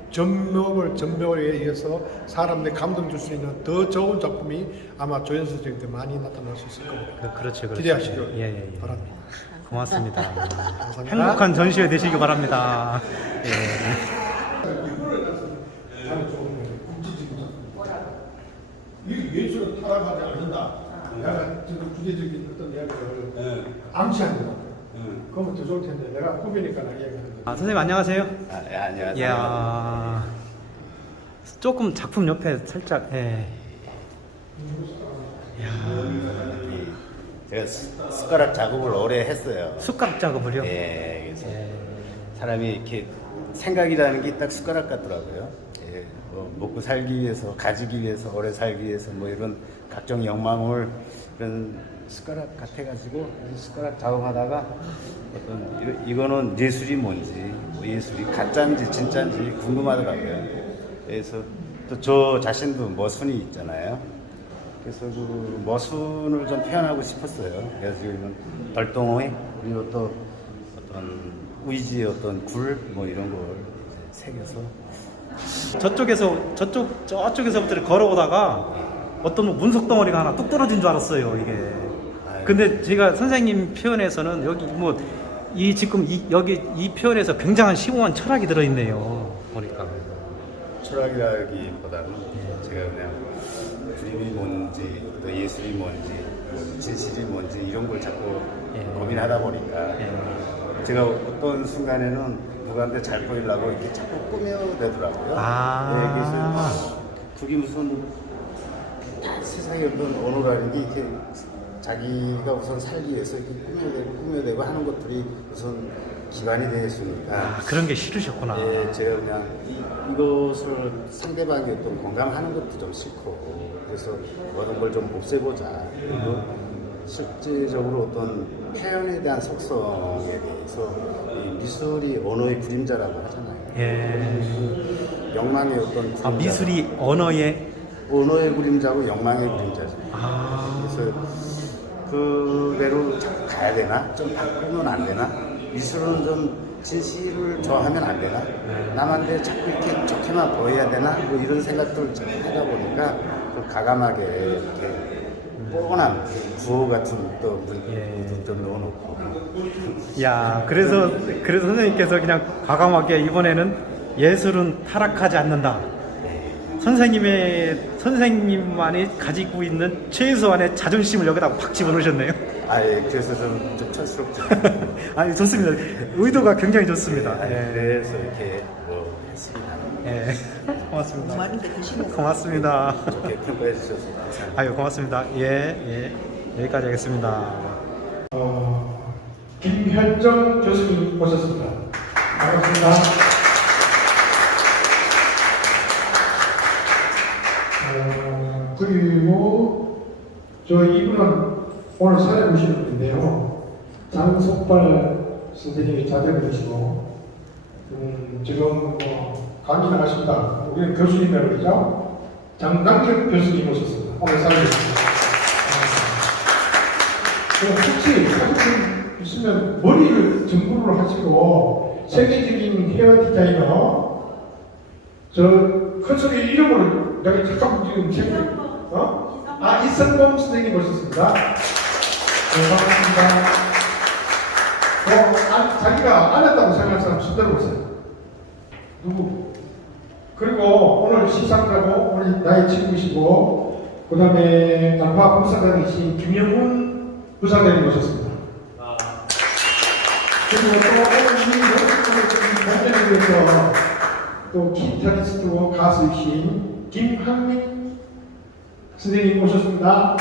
전묘에 의해서 사람들의 감동 줄 수 있는 더 좋은 작품이 아마 조영승 선생님한테 많이 나타날 수 있을 겁니다. 그렇죠. 기대하시길 바랍니다. 고맙습니다. 감사합니다. 행복한 전시회 되시기 바랍니다. 예술은 타락하지 않는다. 내가 지금 구체적인 어떤 이야기를 암시하는 거. 그러면 더 좋을 텐데 내가 후배니까 나 이야기하는 거. 선생님 안녕하세요. 안녕하세요. 이야, 조금 작품 옆에 살짝. 제가 숟가락 작업을 오래 했어요. 숟가락 작업을요? 그래서 사람이 이렇게 생각이라는 게 딱 숟가락 같더라고요. 뭐 먹고 살기 위해서, 가지기 위해서, 오래 살기 위해서 뭐 이런 각종 욕망을 이런 숟가락 같아가지고 숟가락 작업하다가 이거는 예술이 뭔지, 뭐 예술이 가짜인지 진짜인지 궁금하더라고요. 그래서 또 저 자신도 머순이 있잖아요. 그래서 그 머순을 좀 표현하고 싶었어요. 그래서 지금 별동호회 그리고 또 어떤 의지의 어떤 굴 뭐 이런 걸 새겨서 저쪽에서부터 걸어오다가 어떤 문석 덩어리가 하나 뚝 떨어진 줄 알았어요, 이게. 근데 제가 선생님 표현에서는 여기 지금 이 표현에서 굉장한 심오한 철학이 들어있네요, 보니까. 철학이라기보다는 제가 그냥 그림이 뭔지 또 예술이 뭔지 뭐 진실이 뭔지 이런 걸 자꾸 고민하다 보니까 제가 어떤 순간에는 누구한테 잘 보이려고 이렇게 자꾸 꾸며내더라고요. 그래서 그게 무슨 세상에 어떤 언어라는 게 이렇게 자기가 우선 살기 위해서 이렇게 꾸며내고 하는 것들이 우선 기반이 되었으니까 그런 게 싫으셨구나. 제가 그냥 이것을 상대방이 어떤 공감하는 것도 좀 싫고 그래서 모든 걸 좀 없애보자. 그리고 실질적으로 어떤 표현에 대한 속성에 대해서 이 미술이 언어의 그림자라고 하잖아요. 욕망의 어떤 그림자. 미술이 언어의 그림자고 욕망의 그림자죠. 그래서 그대로 자꾸 가야 되나? 좀 바꾸면 안 되나? 미술은 좀 진실을 좋아하면 안 되나? 남한테 자꾸 이렇게 좋게만 보여야 되나? 뭐 이런 생각들을 자꾸 하다 보니까 좀 가감하게 이렇게 뻔한 구호 같은 또 문도 좀 넣어놓고. 야, 그래서 선생님께서 그냥 과감하게 이번에는 예술은 타락하지 않는다. 선생님만이 가지고 있는 최소한의 자존심을 여기다 팍 집어넣으셨네요. 그래서 좀 촌스럽죠. 아니, 좋습니다. 의도가 굉장히 좋습니다. 그래서 이렇게 뭐 했습니다. 고맙습니다. 고맙습니다. 좋게 평가해 주셔서 감사합니다. 고맙습니다. 여기까지 하겠습니다. 김현정 교수님 오셨습니다. 반갑습니다. 그리고 이분은 오늘 사회 오시는 분인데요. 장석발 선생님이 자제분이시고 지금 강의 나가십니다. 우리는 교수님이라고 그러죠. 장남규 교수님 오셨습니다. 오늘 사회 오셨습니다. 혹시 사진 있으면 머리를 전부를 하시고 세계적인 헤어 디자이너 큰 소리 이름을 내가 잠깐 지금 이성범 선생님 오셨습니다. 반갑습니다. 자기가 안 했다고 생각하는 사람 손들어 보세요. 누구? 그리고 오늘 시상자고 우리 나의 친구이시고 그 다음에 단파 검사장이신 김영훈 부사장님 모셨습니다. 그리고 또 오늘 이 공연을 또 기타리스트고 가수이신 김한민 선생님 모셨습니다.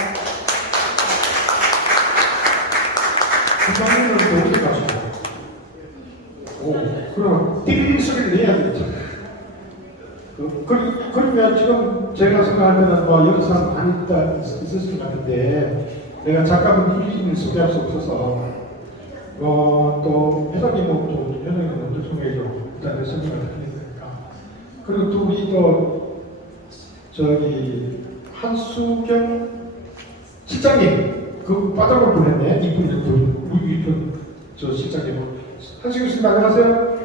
김한민은 또 어디 가시나요? 그럼 띠리리 소리를 내야 되겠죠. 그러면 지금 제가 생각할 때는 뭐 여러 사람 많이 있을 것 같은데 내가 작가분 일일이 소개할 수 없어서 또 회장님은 또 회장님 먼저 소개해줘. 일단 설명을 드리니까. 그리고 또 우리 또 저기 한수경 실장님 그 빠져볼 뻔했네. 이분 저 실장님 한수경 씨 안녕하세요.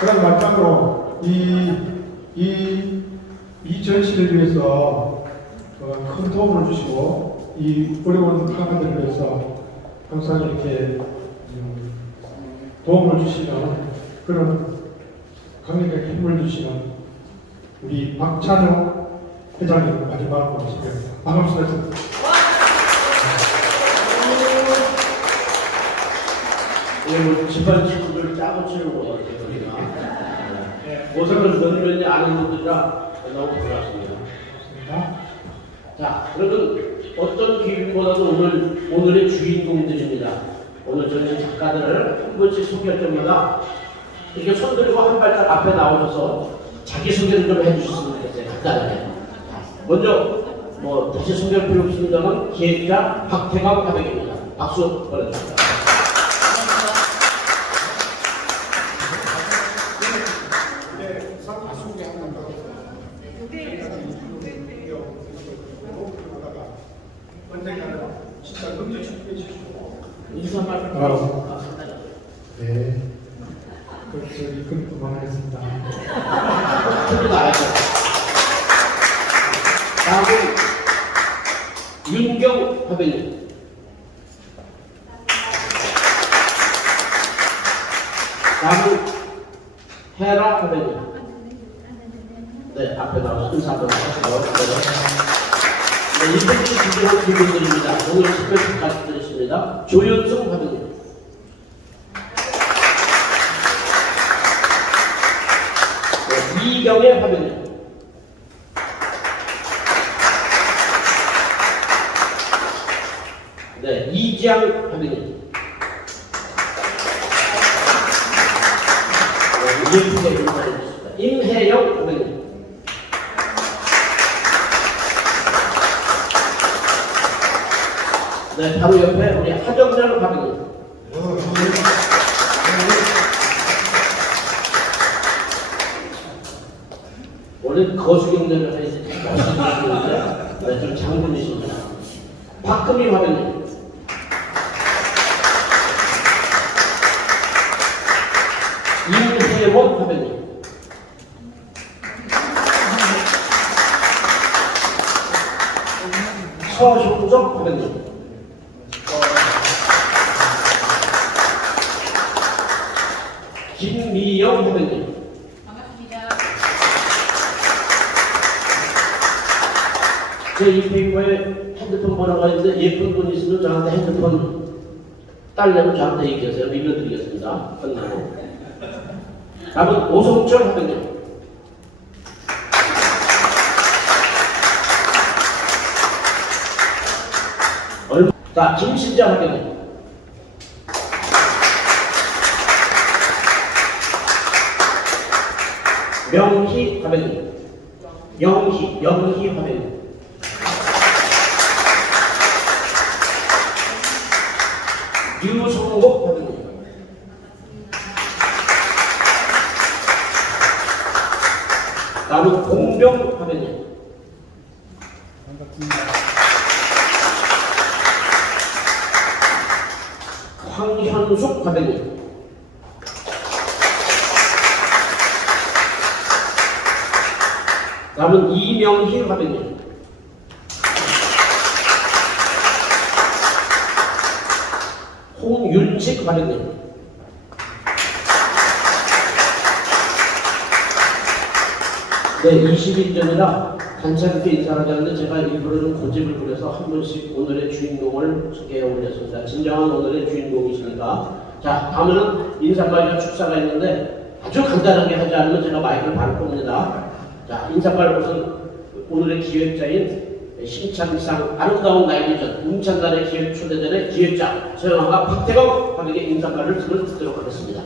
그럼 마지막으로 이 전시를 위해서 큰 도움을 주시고 이 어려운 학원들을 위해서 항상 이렇게 도움을 주시는 그런 강력하게 힘을 주시는 우리 박찬호 회장님 마지막으로 모시겠습니다. 반갑습니다. 집안 식구들 짜고 치는 거 같아요, 우리가. 고생을 몇몇 년 아는 분들이라 너무 반갑습니다. 자, 그러면 어떤 기획보다도 오늘의 주인공들입니다. 오늘 전시 작가들을 한 번씩 소개할 때마다 이렇게 손 들고 한 발짝 앞에 나오셔서 자기소개를 좀 해주셨으면 좋겠어요, 간단하게. 먼저, 다시 소개할 필요 없습니다만, 기획자 박태강 화백입니다. 박수 보내주십니다. 인사말 네. 저기 그만하겠습니다. 소리 나야죠. 다음은 윤경 화백님. 다음은 헤라 화백님. 네, 앞에 나와서 인사 한번 하시고요. 네, 이분들 주제로 기분들입니다. 오늘 특별히 말씀드리겠습니다. 조현승 화백님. 네, 이경애 화백님. 네, 이지양 화백님. 네, 예쁘게 인사드리겠습니다. 임혜영 화백님. 네, 바로 옆에 우리 하정렬 화백님. 원래 거수경례를 하시는데, 네, 좀 장군이십니다. 박금희 화백님. 임혜원 화백님. 서효석 화백님. 김미영 후배님. 반갑습니다. 제 이 페이퍼에 핸드폰 번호가 있는데 예쁜 분 있으면 저한테 핸드폰 딸내면 저한테 얘기하세요. 밀려드리겠습니다. 끝나고. 다음은 오성철 후배님. 자, 김신자 후배님. 명희 화백님. 영희 화백님. 유성복 화백님. 다음은 공병 화백님. 황현숙 화백님. 다음은 이명희 화백님. 홍윤식 화백님. 네, 21점이라 단체롭게 인사하자는데 제가 일부러 좀 고집을 부려서 한 분씩 오늘의 주인공을 소개해 올렸습니다. 진정한 오늘의 주인공이시니까. 자, 다음에는 인사말과 축사가 있는데 아주 간단하게 하지 않으면 제가 마이크를 바를 겁니다. 자, 인사말 우선 오늘의 기획자인 신창상 아름다운 나이전 음찬단의 기획 초대전의 기획자 서영환과 박태광 관객의 인사말을 듣도록 하겠습니다.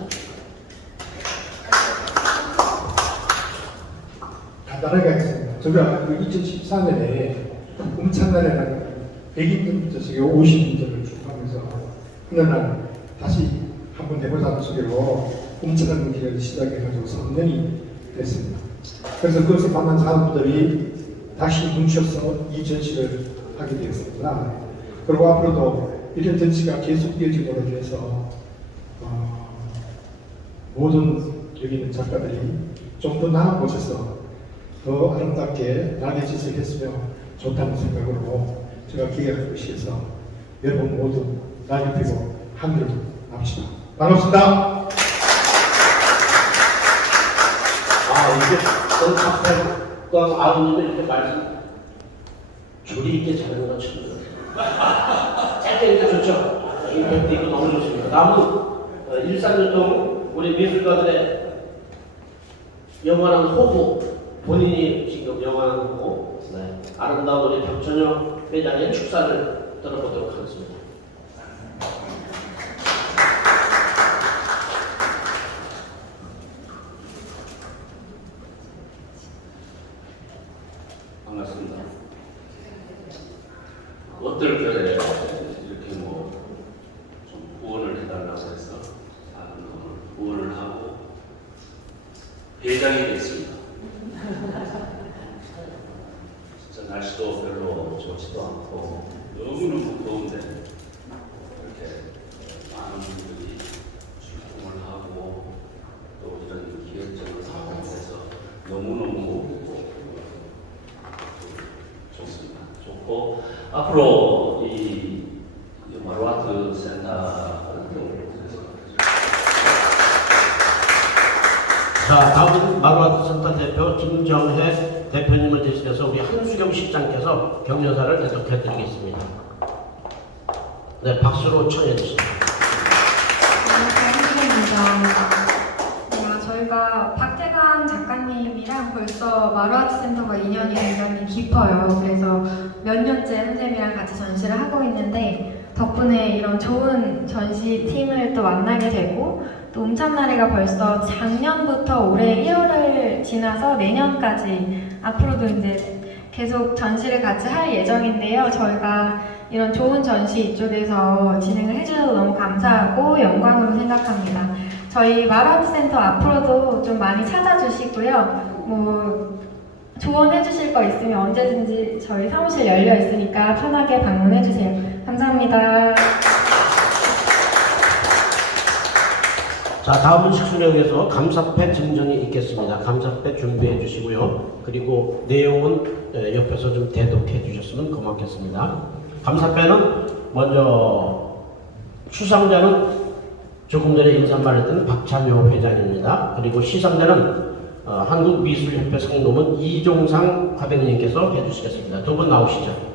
간단하게 하겠습니다. 저희가 2014년에 음찬단이라는 100인분 저녁에 50인전을 출판하면서 어느 날 다시 한번 해보자는 소리로 음찬단 문제를 시작해가지고 3년이 됐습니다. 그래서 그것을 만난 사람들이 다시 뭉쳐서 이 전시를 하게 되었습니다. 그리고 앞으로도 이런 전시가 계속 이어지도록 해서 모든 여기 있는 작가들이 좀 더 나은 곳에서 더 아름답게 나의 짓을 했으면 좋다는 생각으로 제가 기획할 것이어서 여러분 모두 나를 펴고 한글 합시다. 반갑습니다. 이게 오늘 박태광 아버님이 이렇게 말씀 조리 있게 잘하는 건 처음 들었어요. 짧게 하니까 좋죠? 임팩트 있고 너무 좋습니다. 다음은 일산전통 우리 미술가들의 영원한 호구, 본인이 지금 영원한 호구, 아름다운 우리 박천영 회장의 축사를 들어보도록 하겠습니다. 반갑습니다. 어떨결에 이렇게 뭐 좀 후원을 해달라고 해서 후원을 하고 회장이 됐습니다. 진짜 날씨도 별로 좋지도 않고 너무너무 더운데 이렇게 많은 분들이 출동을 하고 또 이런 기획적인 사업에 대해서 너무너무 좋습니다. 좋고 앞으로 이 마루아트 센터를 자, 다음은 마루아트 센터 대표 김정혜 대표님을 대신해서 우리 한수경 실장께서 격려사를 대독해 드리겠습니다. 네, 박수로 청해 주시죠. 안녕하십니까. 저희가 박태광 작가님이랑 벌써 마루아트 센터가 인연이 굉장히 깊어요. 그래서 몇 년째 선생님이랑 같이 전시를 하고 있는데 덕분에 이런 좋은 전시 팀을 또 만나게 되고 또 음참나래가 벌써 작년부터 올해 1월을 지나서 내년까지 앞으로도 이제 계속 전시를 같이 할 예정인데요. 저희가 이런 좋은 전시 이쪽에서 진행을 해주셔서 너무 감사하고 영광으로 생각합니다. 저희 마루아트 센터 앞으로도 좀 많이 찾아주시고요. 뭐 조언해 주실 거 있으면 언제든지 저희 사무실 열려 있으니까 편하게 방문해 주세요. 감사합니다. 자, 다음은 식수령에서 감사패 증정이 있겠습니다. 감사패 준비해 주시고요. 그리고 내용은 옆에서 좀 대독해 주셨으면 고맙겠습니다. 감사패는 먼저 수상자는 조금 전에 인사말했던 박찬효 회장입니다. 그리고 시상자는 한국미술협회 상임고문 이종상 화백님께서 해주시겠습니다. 두 분 나오시죠.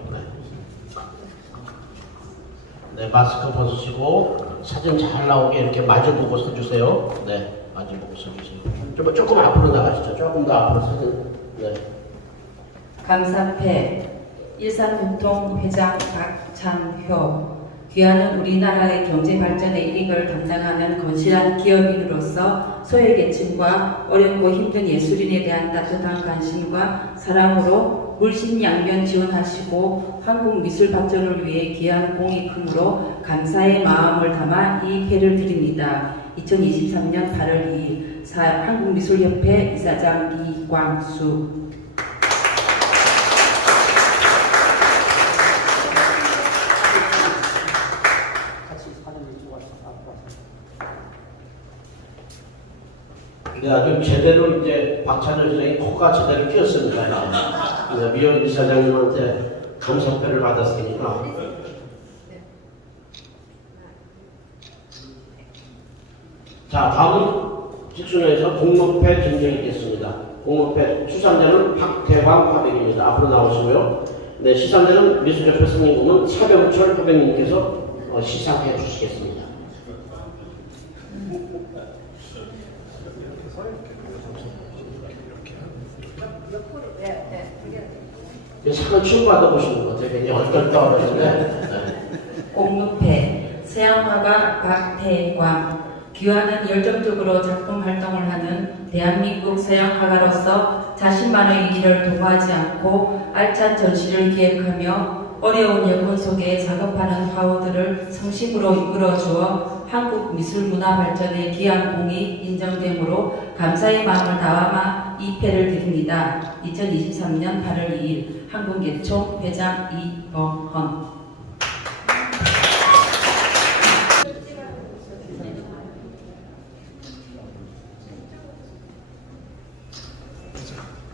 네, 마스크 벗으시고 사진 잘 나오게 이렇게 마주보고 서주세요. 네, 마주보고 서주세요. 조금 앞으로 나가시죠. 조금 더 앞으로 사진. 네. 감사패 일산공통 회장 박찬효. 귀하는 우리나라의 경제 발전의 일익을 담당하는 건실한 기업인으로서 소외계층과 어렵고 힘든 예술인에 대한 따뜻한 관심과 사랑으로 물심양면 지원하시고 한국 미술 발전을 위해 기여한 공이 크므로 감사의 마음을 담아 이 회를 드립니다. 2023년 8월 2일 한국미술협회 이사장 이광수. 네, 아주 제대로 이제 박찬호 선생이 코가 제대로 끼었습니다. 이제 미연 이사장님한테 감사패를 받았으니까. 자, 다음은 직sun에서 공로패 증정이 있겠습니다. 공업회 수상자는 박태광 화백입니다. 앞으로 나오시고요. 네, 시상자는 미술협회 상임고문 차병철 화백님께서 시상해 주시겠습니다. 상을 처음 받아보시는 것 같아요. 굉장히 얼떨떨하신데. 공급회 서양화가 박태광 귀화는 열정적으로 작품 활동을 하는 대한민국 서양화가로서 자신만의 일을 도모하지 않고 알찬 전시를 기획하며 어려운 여건 속에 작업하는 화우들을 성심으로 이끌어주어 한국 미술 문화 발전에 기여한 공이 인정되므로 감사의 마음을 담아 이 패를 드립니다. 2023년 8월 2일 한국예총 회장 이범헌.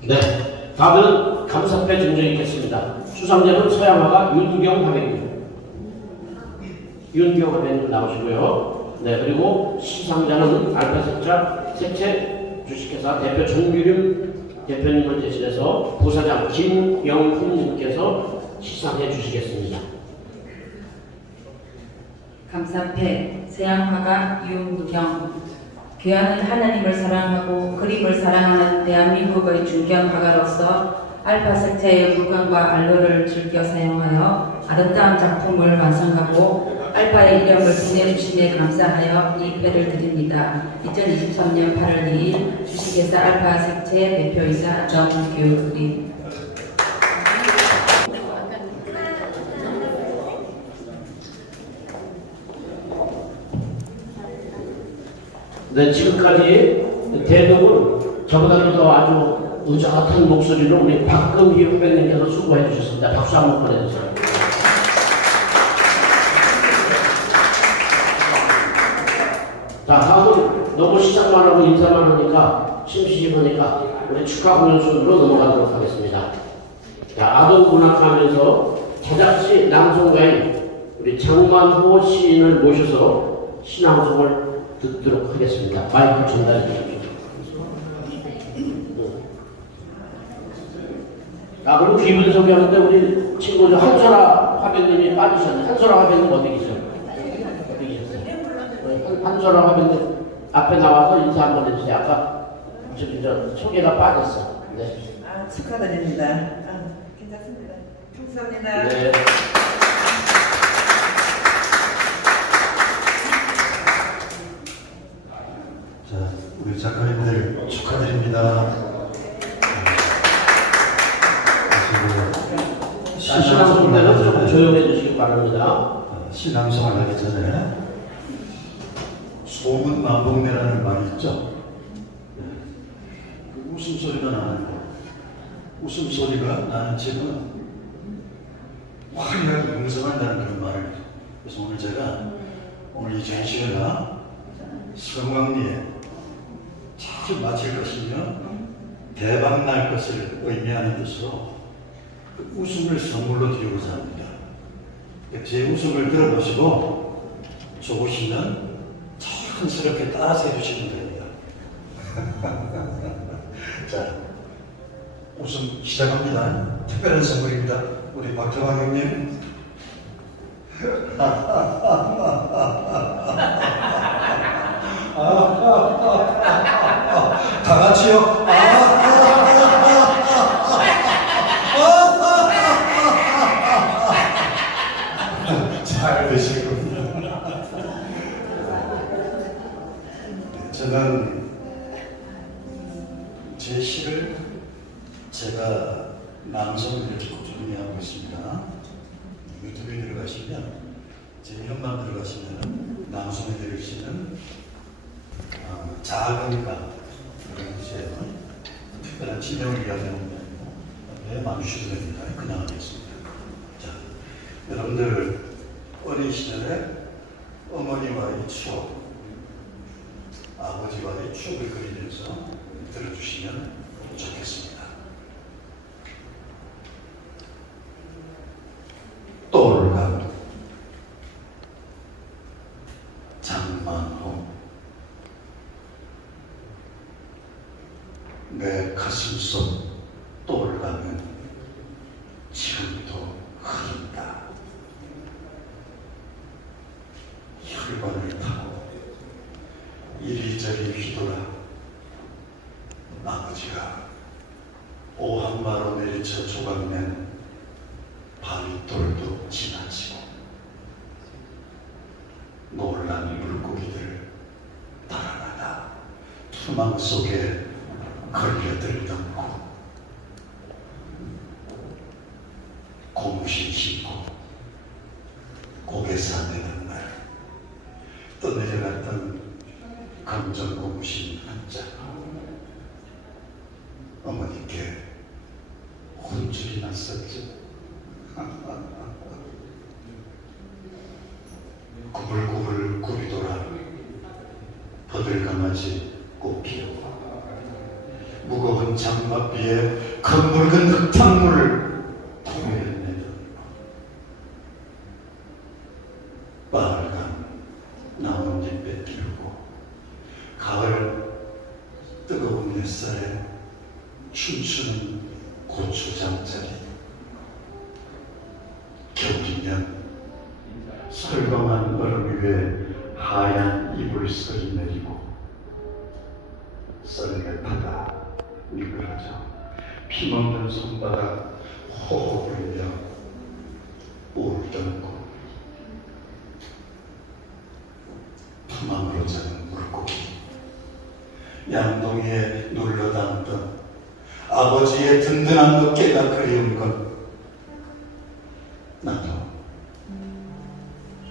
네, 다음은 감사패 증정이 있겠습니다. 수상자는 서양화가 윤경 화백님. 윤경 화백님 나오시고요. 네, 그리고 시상자는 알파세차 색채 주식회사 대표 정규림 대표님을 대신해서 부사장 김영훈님께서 시상해 주시겠습니다. 감사패 서양화가 윤경 귀화는 하나님을 사랑하고 그림을 사랑하는 대한민국의 중견 화가로서 알파 색채의 물감과 알로를 즐겨 사용하여 아름다운 작품을 완성하고 알파의 이름을 보내주심에 감사하여 이 패를 드립니다. 2023년 8월 2일 주식회사 알파 색채 대표이사 정규림. 네, 지금까지 대동은 저보다도 더 아주 의젓한 목소리로 우리 박금희 후배님께서 수고해 주셨습니다. 박수 한번 보내주세요. 자, 다음은 너무 시작만 하고 인사만 하니까 심심하니까 우리 축하 공연 순으로 넘어가도록 하겠습니다. 자, 아동문학하면서 자작시 낭송가인 우리 장만호 시인을 모셔서 시낭송을 듣도록 하겠습니다. 마이크 전달해 주십시오. 그리고 귀분 소개하는데 우리 친구 한솔아 화백님이 빠지셨네. 한솔아 화백님 어디 계세요? 어디 계셨어요? 한솔아 화백님 앞에 나와서 인사 한번 해주세요. 아까 저기 소개가 빠졌어. 네. 축하드립니다. 괜찮습니다. 감사합니다. 네. 자, 우리 작가님들 축하드립니다. 시낭송 때는 조금 조용해 주시기 바랍니다. 시낭송을 하기 전에 소문 만복내라는 말이 있죠. 그 웃음소리가 나는 거. 웃음소리가 나는 집은 화려하게 풍성한다는 그런 말을. 그래서 오늘 제가 오늘 이 전시회가 성황리에 잘 마칠 것이며 대박 날 것을 의미하는 뜻으로 그 웃음을 선물로 드리고자 합니다. 제 웃음을 들어보시고 좋으시면 자연스럽게 따라서 해주시면 됩니다. 자, 웃음 시작합니다. 특별한 선물입니다. 우리 박정환 형님. 다 같이요. 잘 드시군요. 저는 제 시를 제가 낭송을 꾸준히 하고 있습니다. 유튜브에 들어가시면 제 이름만 들어가시면 낭송해 드릴 수 있는 작은 가 그런 것에 특별한 지명을 이야기하는 게 많이 주셔도 됩니다. 그냥 하겠습니다. 자, 여러분들 어린 시절에 어머니와의 추억, 아버지와의 추억을 그리면서 들어주시면 좋겠습니다. 똘감 장만호 내 가슴속 떠올라면 지금도 흐른다. 혈관을 타고 이리저리 휘돌아 아버지가 오한마로 내리쳐 조각낸 바위돌도 지나치고 놀란 물고기들 달아나다 투망 속에 걸려들던 곳 고무신 신고 고개사 되는 날 떠내려갔던 감정 고무신 한자 어머니께 혼쭐이 났었죠. 구불구불 굽이 돌아 버들가마지 꽃 피우고 무거운 장막비에 검붉은 흙탕물을 토해내던 빨간 나뭇잎에 피우고 가을 뜨거운 햇살에 춤추는 고추장자리 겨울이면 설렁한 얼음 위에 하얀 이불소리 내리고 썰매타다 미끄러져 피먹는 손바닥 호흡 불려 울던 곳 파망으로 자는 물고기 양동이에 눌러담던 아버지의 든든한 어깨가 그리운 것 나도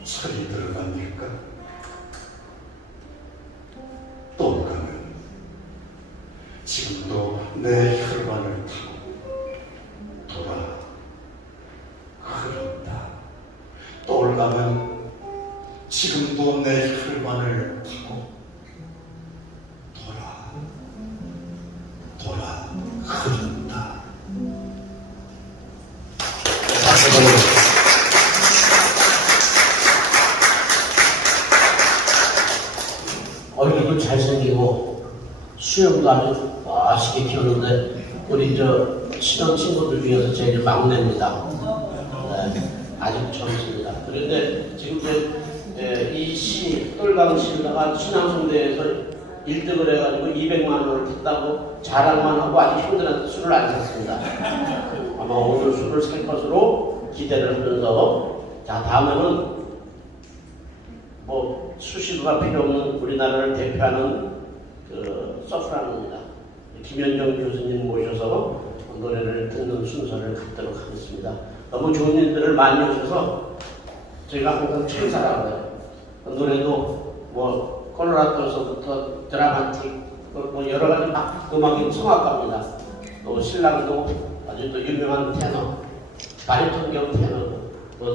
철이 들어간 일까? 떠올가면 지금도 내 혈관을 타고 돌아 흐른다. 떠올가면 지금도 내 혈관을 타고 돌아 흐른다. 얼굴도 잘생기고 수염도 아주 멋있게 키웠는데 우리 저 친한 친구들 중에서 제일 막내입니다. 네, 아직 젊습니다. 그런데 지금 이 시 똘강 시다가 신앙송대에서 1등을 해가지고 200만 원을 탔다고 자랑만 하고 아직 형들한테 술을 안 샀습니다. 아마 오늘 술을 살 것으로 기대를 하면서 자 다음에는 뭐 수식어가 필요 없는 우리나라를 대표하는 그 소프라노입니다. 김현정 교수님 모셔서 노래를 듣는 순서를 갖도록 하겠습니다. 너무 좋은 일들을 많이 오셔서 저희가 항상 천사라고 해요. 그 노래도 뭐 콜로라도에서부터 드라마틱 뭐 여러 가지 막 음악이 성악가입니다. 또 신랑도 아주 또 유명한 테너, 바리톤 겸 테너. Oh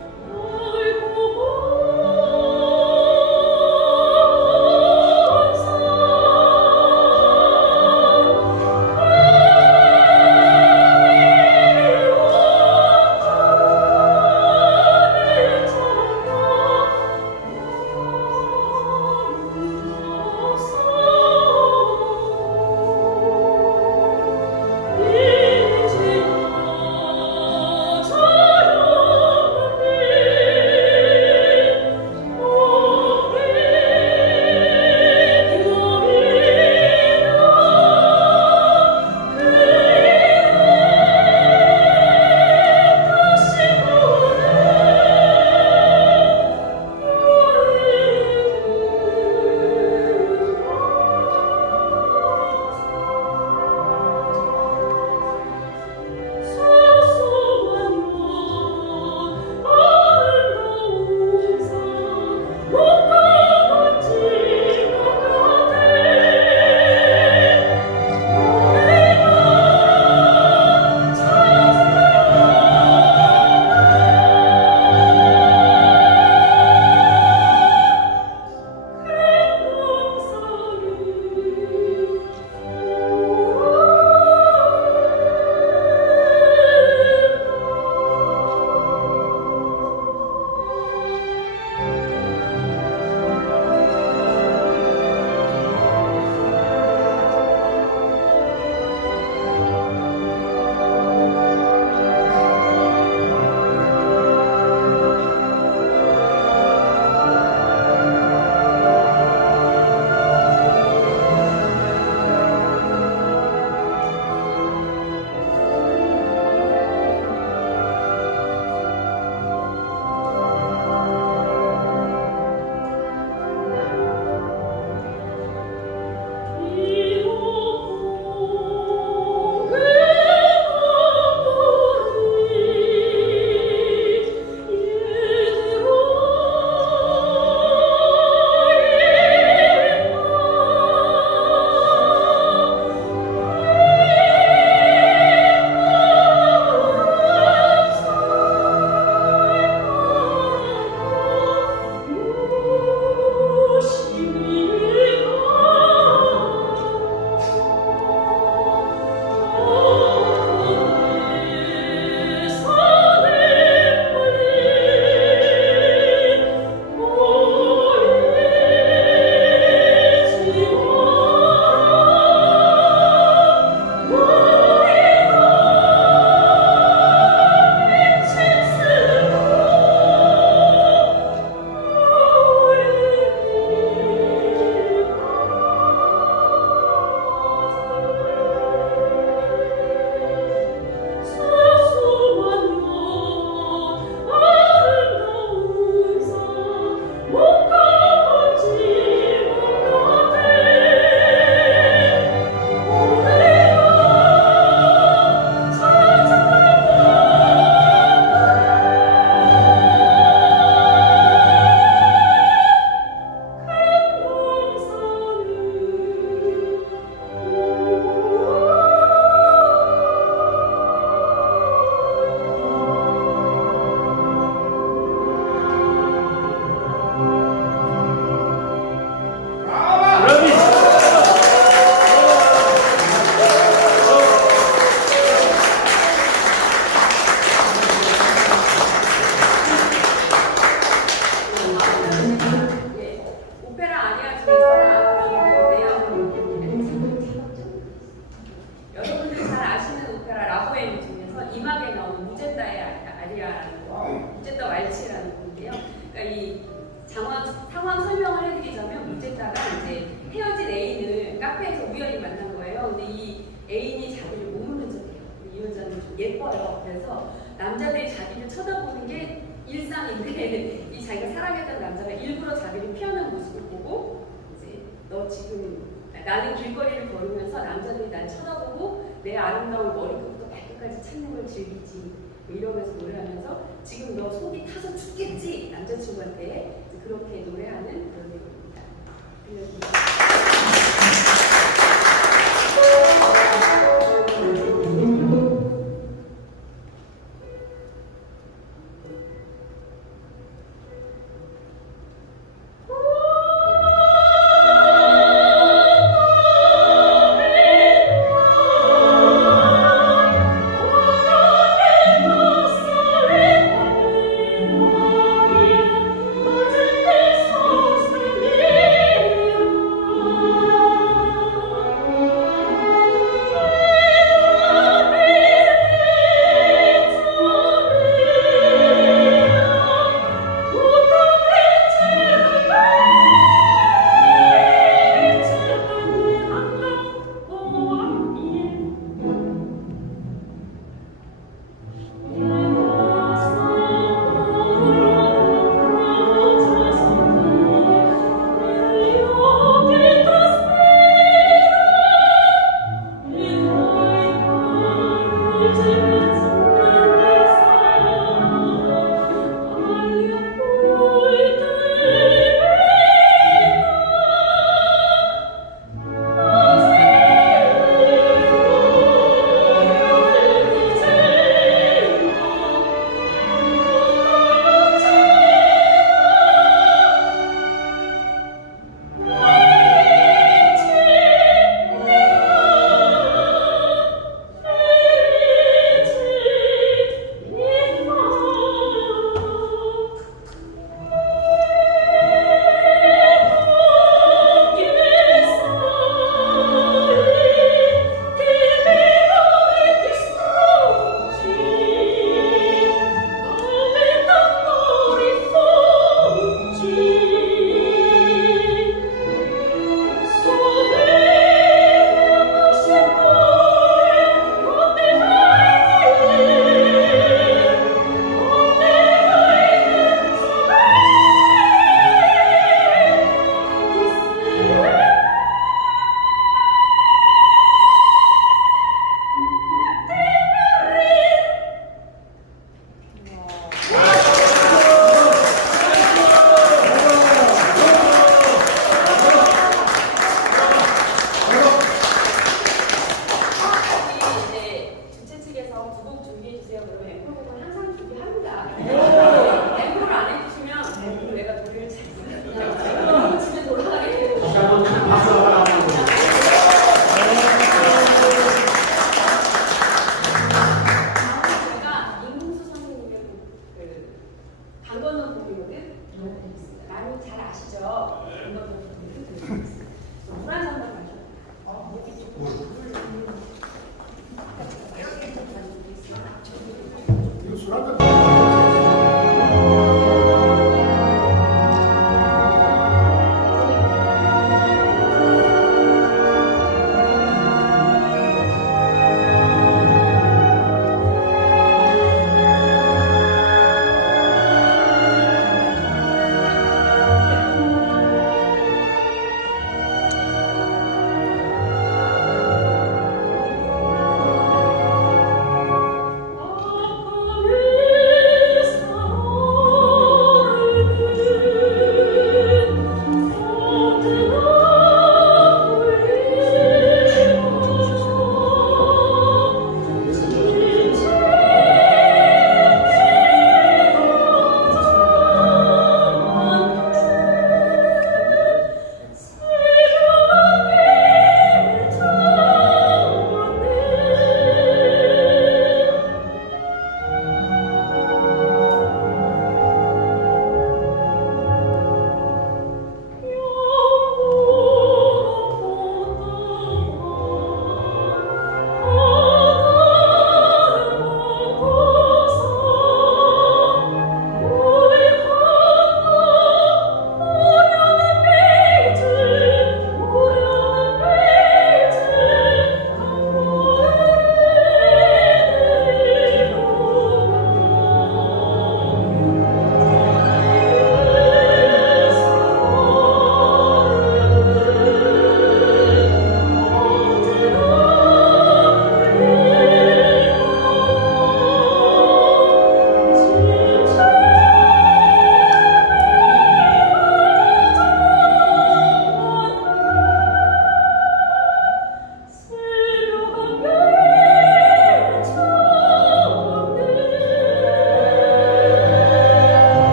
그래서 남자들이 자기를 쳐다보는 게 일상인데 이 자기가 사랑했던 남자가 일부러 자기를 피하는 모습을 보고 이제 너 지금 나는 길거리를 걸으면서 남자들이 날 쳐다보고 내 아름다운 머리끝부터 발끝까지 찾는 걸 즐기지 뭐 이러면서 노래하면서 지금 너 속이 타서 죽겠지 남자친구한테 이제 그렇게 노래하는 그런 노래입니다.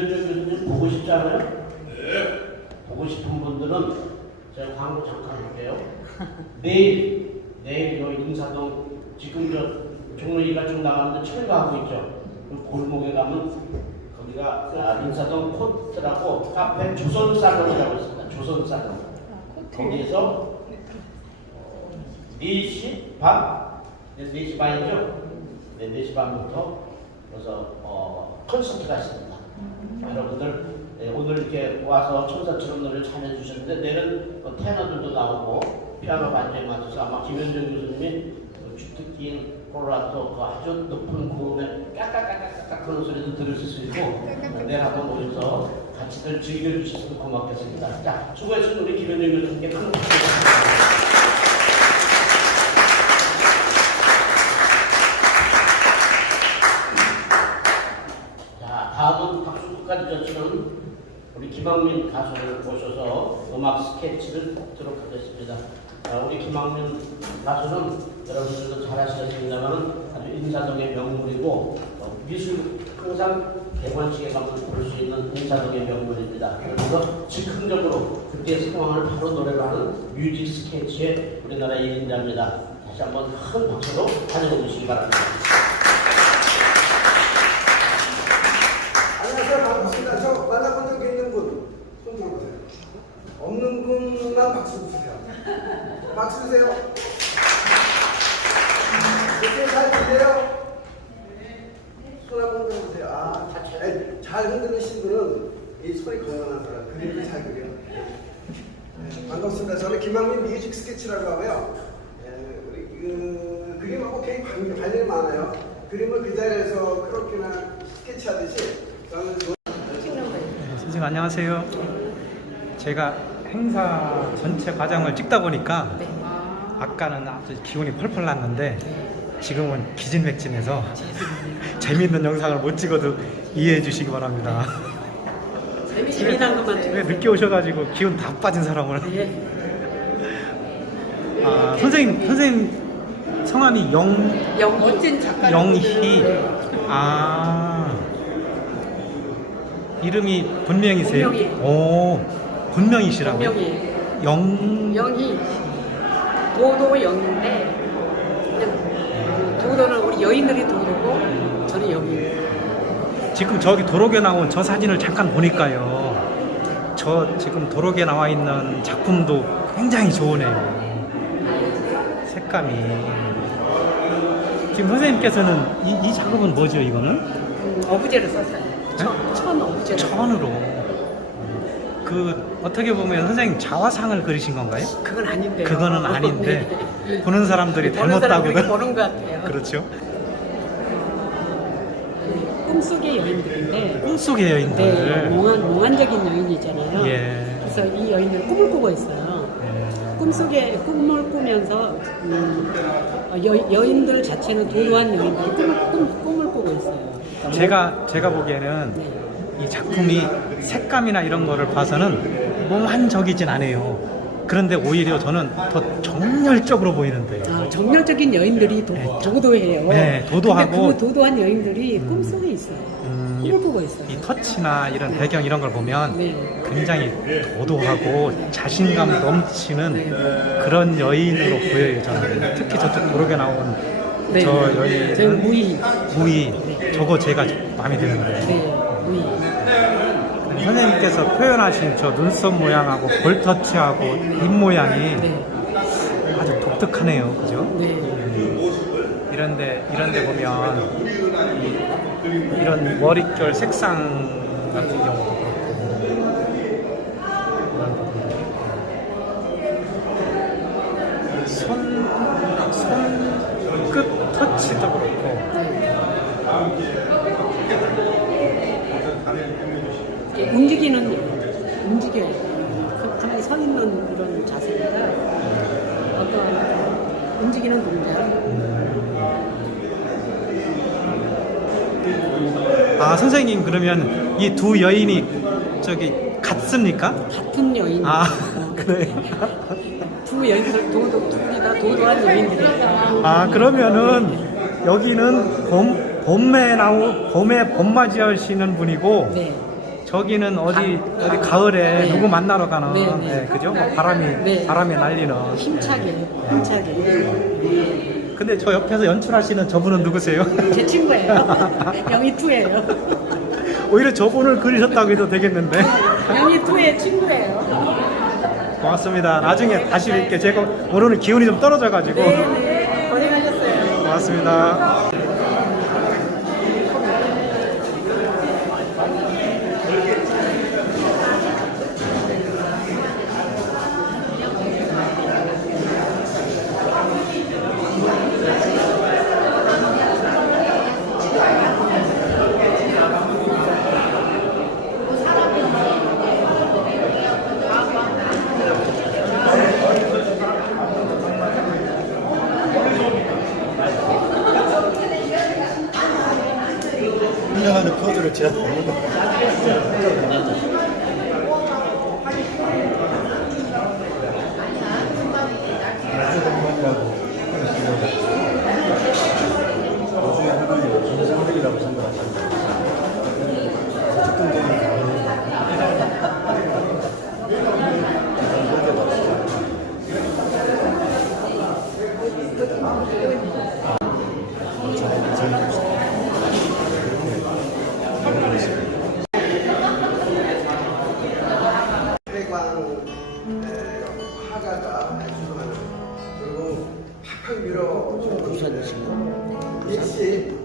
김현정 교수님 보고 싶지 않아요? 네. 보고 싶은 분들은 제가 광고 잠깐 할게요. 내일 요 인사동 지금 저 종로이가 쭉 나가는데 철거하고 있죠. 그 골목에 가면 거기가 인사동 코트라고 카페 조선살롱이라고 있습니다. 조선살롱. 거기에서 4시 반? 4시 반이죠? 네, 4시 반부터 그래서 콘서트가 있습니다. 여러분들 오늘 이렇게 와서 천사처럼 노래 참여해 주셨는데 내일은 테너들도 나오고 피아노 반주에 맞춰서 아마 김현정 교수님이 주특기인 콜라토 그 아주 높은 고음에 까까까까까 그런 소리도 들으실 수 있고 내일 한번 모여서 같이들 즐겨주셨으면 고맙겠습니다. 자, 수고했습니다. 우리 김현정 교수님께 큰 박수 부탁드립니다. 다음은 박수까지 젖히는 우리 김학민 가수를 모셔서 음악 스케치를 듣도록 하겠습니다. 우리 김학민 가수는 여러분들도 잘 아시겠습니다만 아주 인사동의 명물이고 미술 항상 대관식에 가면 볼 수 있는 인사동의 명물입니다. 그래서 즉흥적으로 그때의 상황을 바로 노래로 하는 뮤직 스케치의 우리나라 1인자입니다. 다시 한번 큰 박수로 환영해 주시기 바랍니다. 반갑습니다. 저 만나본 적 있는 분, 손 들어보세요. 없는 분만 박수 주세요. 박수 주세요. 이렇게 잘 들려요? 손 한번 들어보세요. 잘 흔드는 분은 이 손이 건강한 사람, 그림을 잘 그려요. 네, 반갑습니다. 저는 김학민 뮤직 스케치라고 하고요. 그림하고 굉장히 관련이 많아요. 그림을 그 자리에서 크로키나 스케치하듯이 선생님 안녕하세요. 제가 행사 전체 과정을 찍다 보니까 아까는 아주 기운이 펄펄 났는데 지금은 기진맥진해서 재미있는 영상을 못 찍어도 이해해 주시기 바랍니다. 재미난 것만 찍어요. 늦게 오셔가지고 기운 다 빠진 사람을. 선생님 성함이 멋진 작가 영희. 이름이 본명이세요? 본명이에요. 오, 본명이시라고요? 본명이에요. 영희. 도도 영인데 그냥 도도는 우리 여인들이 도도고 저는 영이에요. 지금 저기 도로에 나온 저 사진을 잠깐 보니까요. 저 지금 도로에 나와 있는 작품도 굉장히 좋으네요. 색감이. 지금 선생님께서는 이 작업은 뭐죠, 이거는? 어부제를 썼어요. 천 어부제. 천으로. 어떻게 보면 선생님 자화상을 그리신 건가요? 그건 아닌데요. 그거는 아닌데 네. 보는 사람들이 닮았다고 보는 것 같아요. 그렇죠. 꿈속의 여인들인데. 꿈속의 여인들. 네, 몽환적인 여인이잖아요. 예. 그래서 이 여인들 꿈을 꾸고 있어요. 꿈속에 꿈을 꾸면서 여인들 자체는 도도한 여인들이 꿈을 꾸고 있어요. 그러니까 제가 보기에는 이 작품이 색감이나 이런 거를 봐서는 몽환적이진 않아요. 그런데 오히려 저는 더 정열적으로 보이는데요. 정열적인 여인들이 도도해요. 네, 도도하고. 그 도도한 여인들이 꿈속에 있어요. 꿈을 꾸고 있어요. 이 터치나 이런 배경 이런 걸 보면 네. 굉장히 도도하고 자신감 넘치는 그런 여인으로 보여요. 저는 특히 저쪽 도로에 나온 네. 저 여인. 저 무희. 네. 저거 제가 마음에 드는데. 네, 무희. 선생님께서 표현하신 저 눈썹 모양하고 볼 터치하고 입 모양이 아주 독특하네요, 그죠? 네. 이런데 보면 이런 머릿결 색상 같은 경우도 그렇고 손끝 터치도 그렇고. 움직여요. 가만히 서 있는 그런 자세보다 어떤 움직이는 동작. 선생님 그러면 이 두 여인이 저기 같습니까? 같은 여인. 그래. 두 여인들 둘이 다 도도한 여인들이에요. 그러면은 여기는 봄에 봄맞이 하시는 분이고 네. 저기는 어디 가을에 누구 만나러 가는 네, 네. 예, 그죠? 뭐 바람에 날리는 힘차게. 근데 저 옆에서 연출하시는 저분은 누구세요? 제 친구예요. 영희투예요. 오히려 저분을 그리셨다고 해도 되겠는데. 영희투의 친구예요. 고맙습니다. 나중에 다시 뵐게. 제가 오늘은 기운이 좀 떨어져가지고. 네, 고생하셨어요. 고맙습니다. 흘러가는 코드를 제가 해광 화가가 주도하는 그리고 팍팍 밀어주는 일시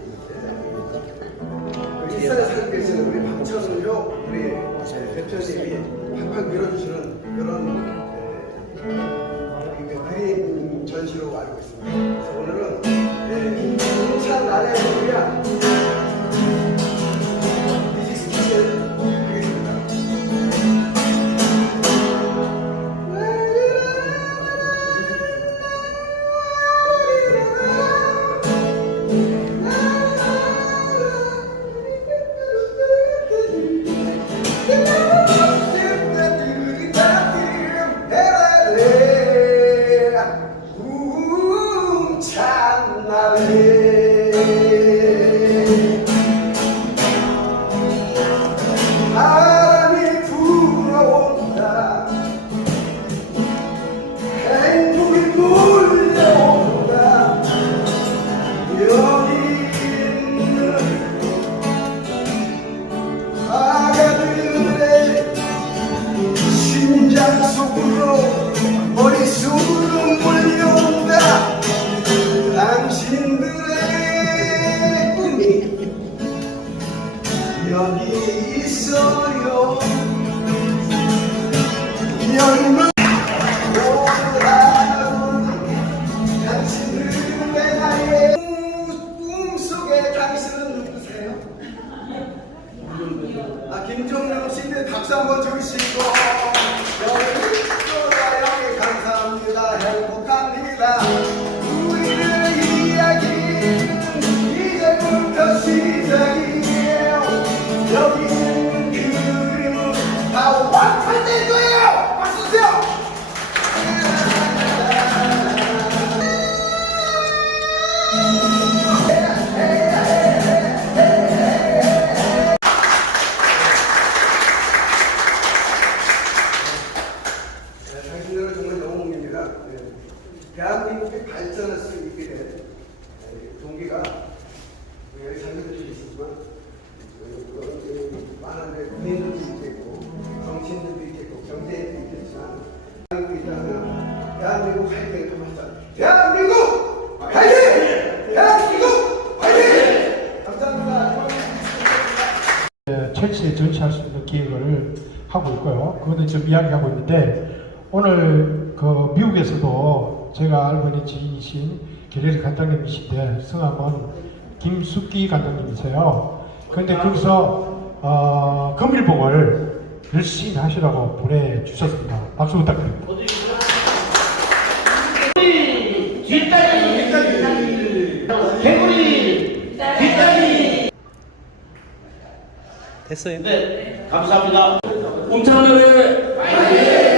일산에 살고 계시는 우리 박철은요 우리 대표님이 팍팍 밀어주시는 그런 그림 전시로 알고 있습니다. 그래서 오늘은 참 나라의 소리야 디지스키를 하겠습니다. 바람이 불어온다 행복이 몰려온다 여기 있는 화가들의 심장 속으로 머릿속으로 몰려온다 당신들의 꿈이 여기 있어요 열망 당신들은 왜 나의 꿈속에 당신은 누구세요? 김종룡 씨인데 박수 한번 주시고 여기 감사합니다. 행복합니다. 우리의 이야기는 이제부터 시작이에요. 여기 있는 그림은 다 완판될 거예요. 박수 주세요. 당신들은 정말 영웅입니다. 대한민국이 발전할 수 있게 된 동기가 여기 장교들이 있지만 많은 군인들도 있겠고 정치인들도 있겠고 경제인도 있겠지만 대한민국 화이팅 하면서 대한민국 화이팅! 대한민국 화이팅! 감사합니다. 철치에 전시할 수 있는 기획을 하고 있고요. 그거는 지금 이야기하고 있는데 오늘 그 미국에서도 제가 알고 있는 지인이신 갤러리 관장님이신데 성함은 김숙기 관장님이세요. 그런데 거기서 금일봉을 열심히 하시라고 보내주셨습니다. 박수 부탁드립니다. 뒷다리 개구리 뒷다리 됐어요. 네 감사합니다. 움창노래 화이팅!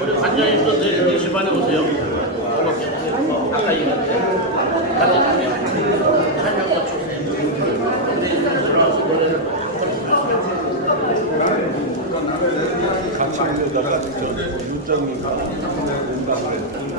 우리 관장님도 내일 4시 반에 오세요. 아까 얘기했는데 같이 한명더 주세요. 들어와서 노래를 같이 하려다가 윤장님과 농담을 했더니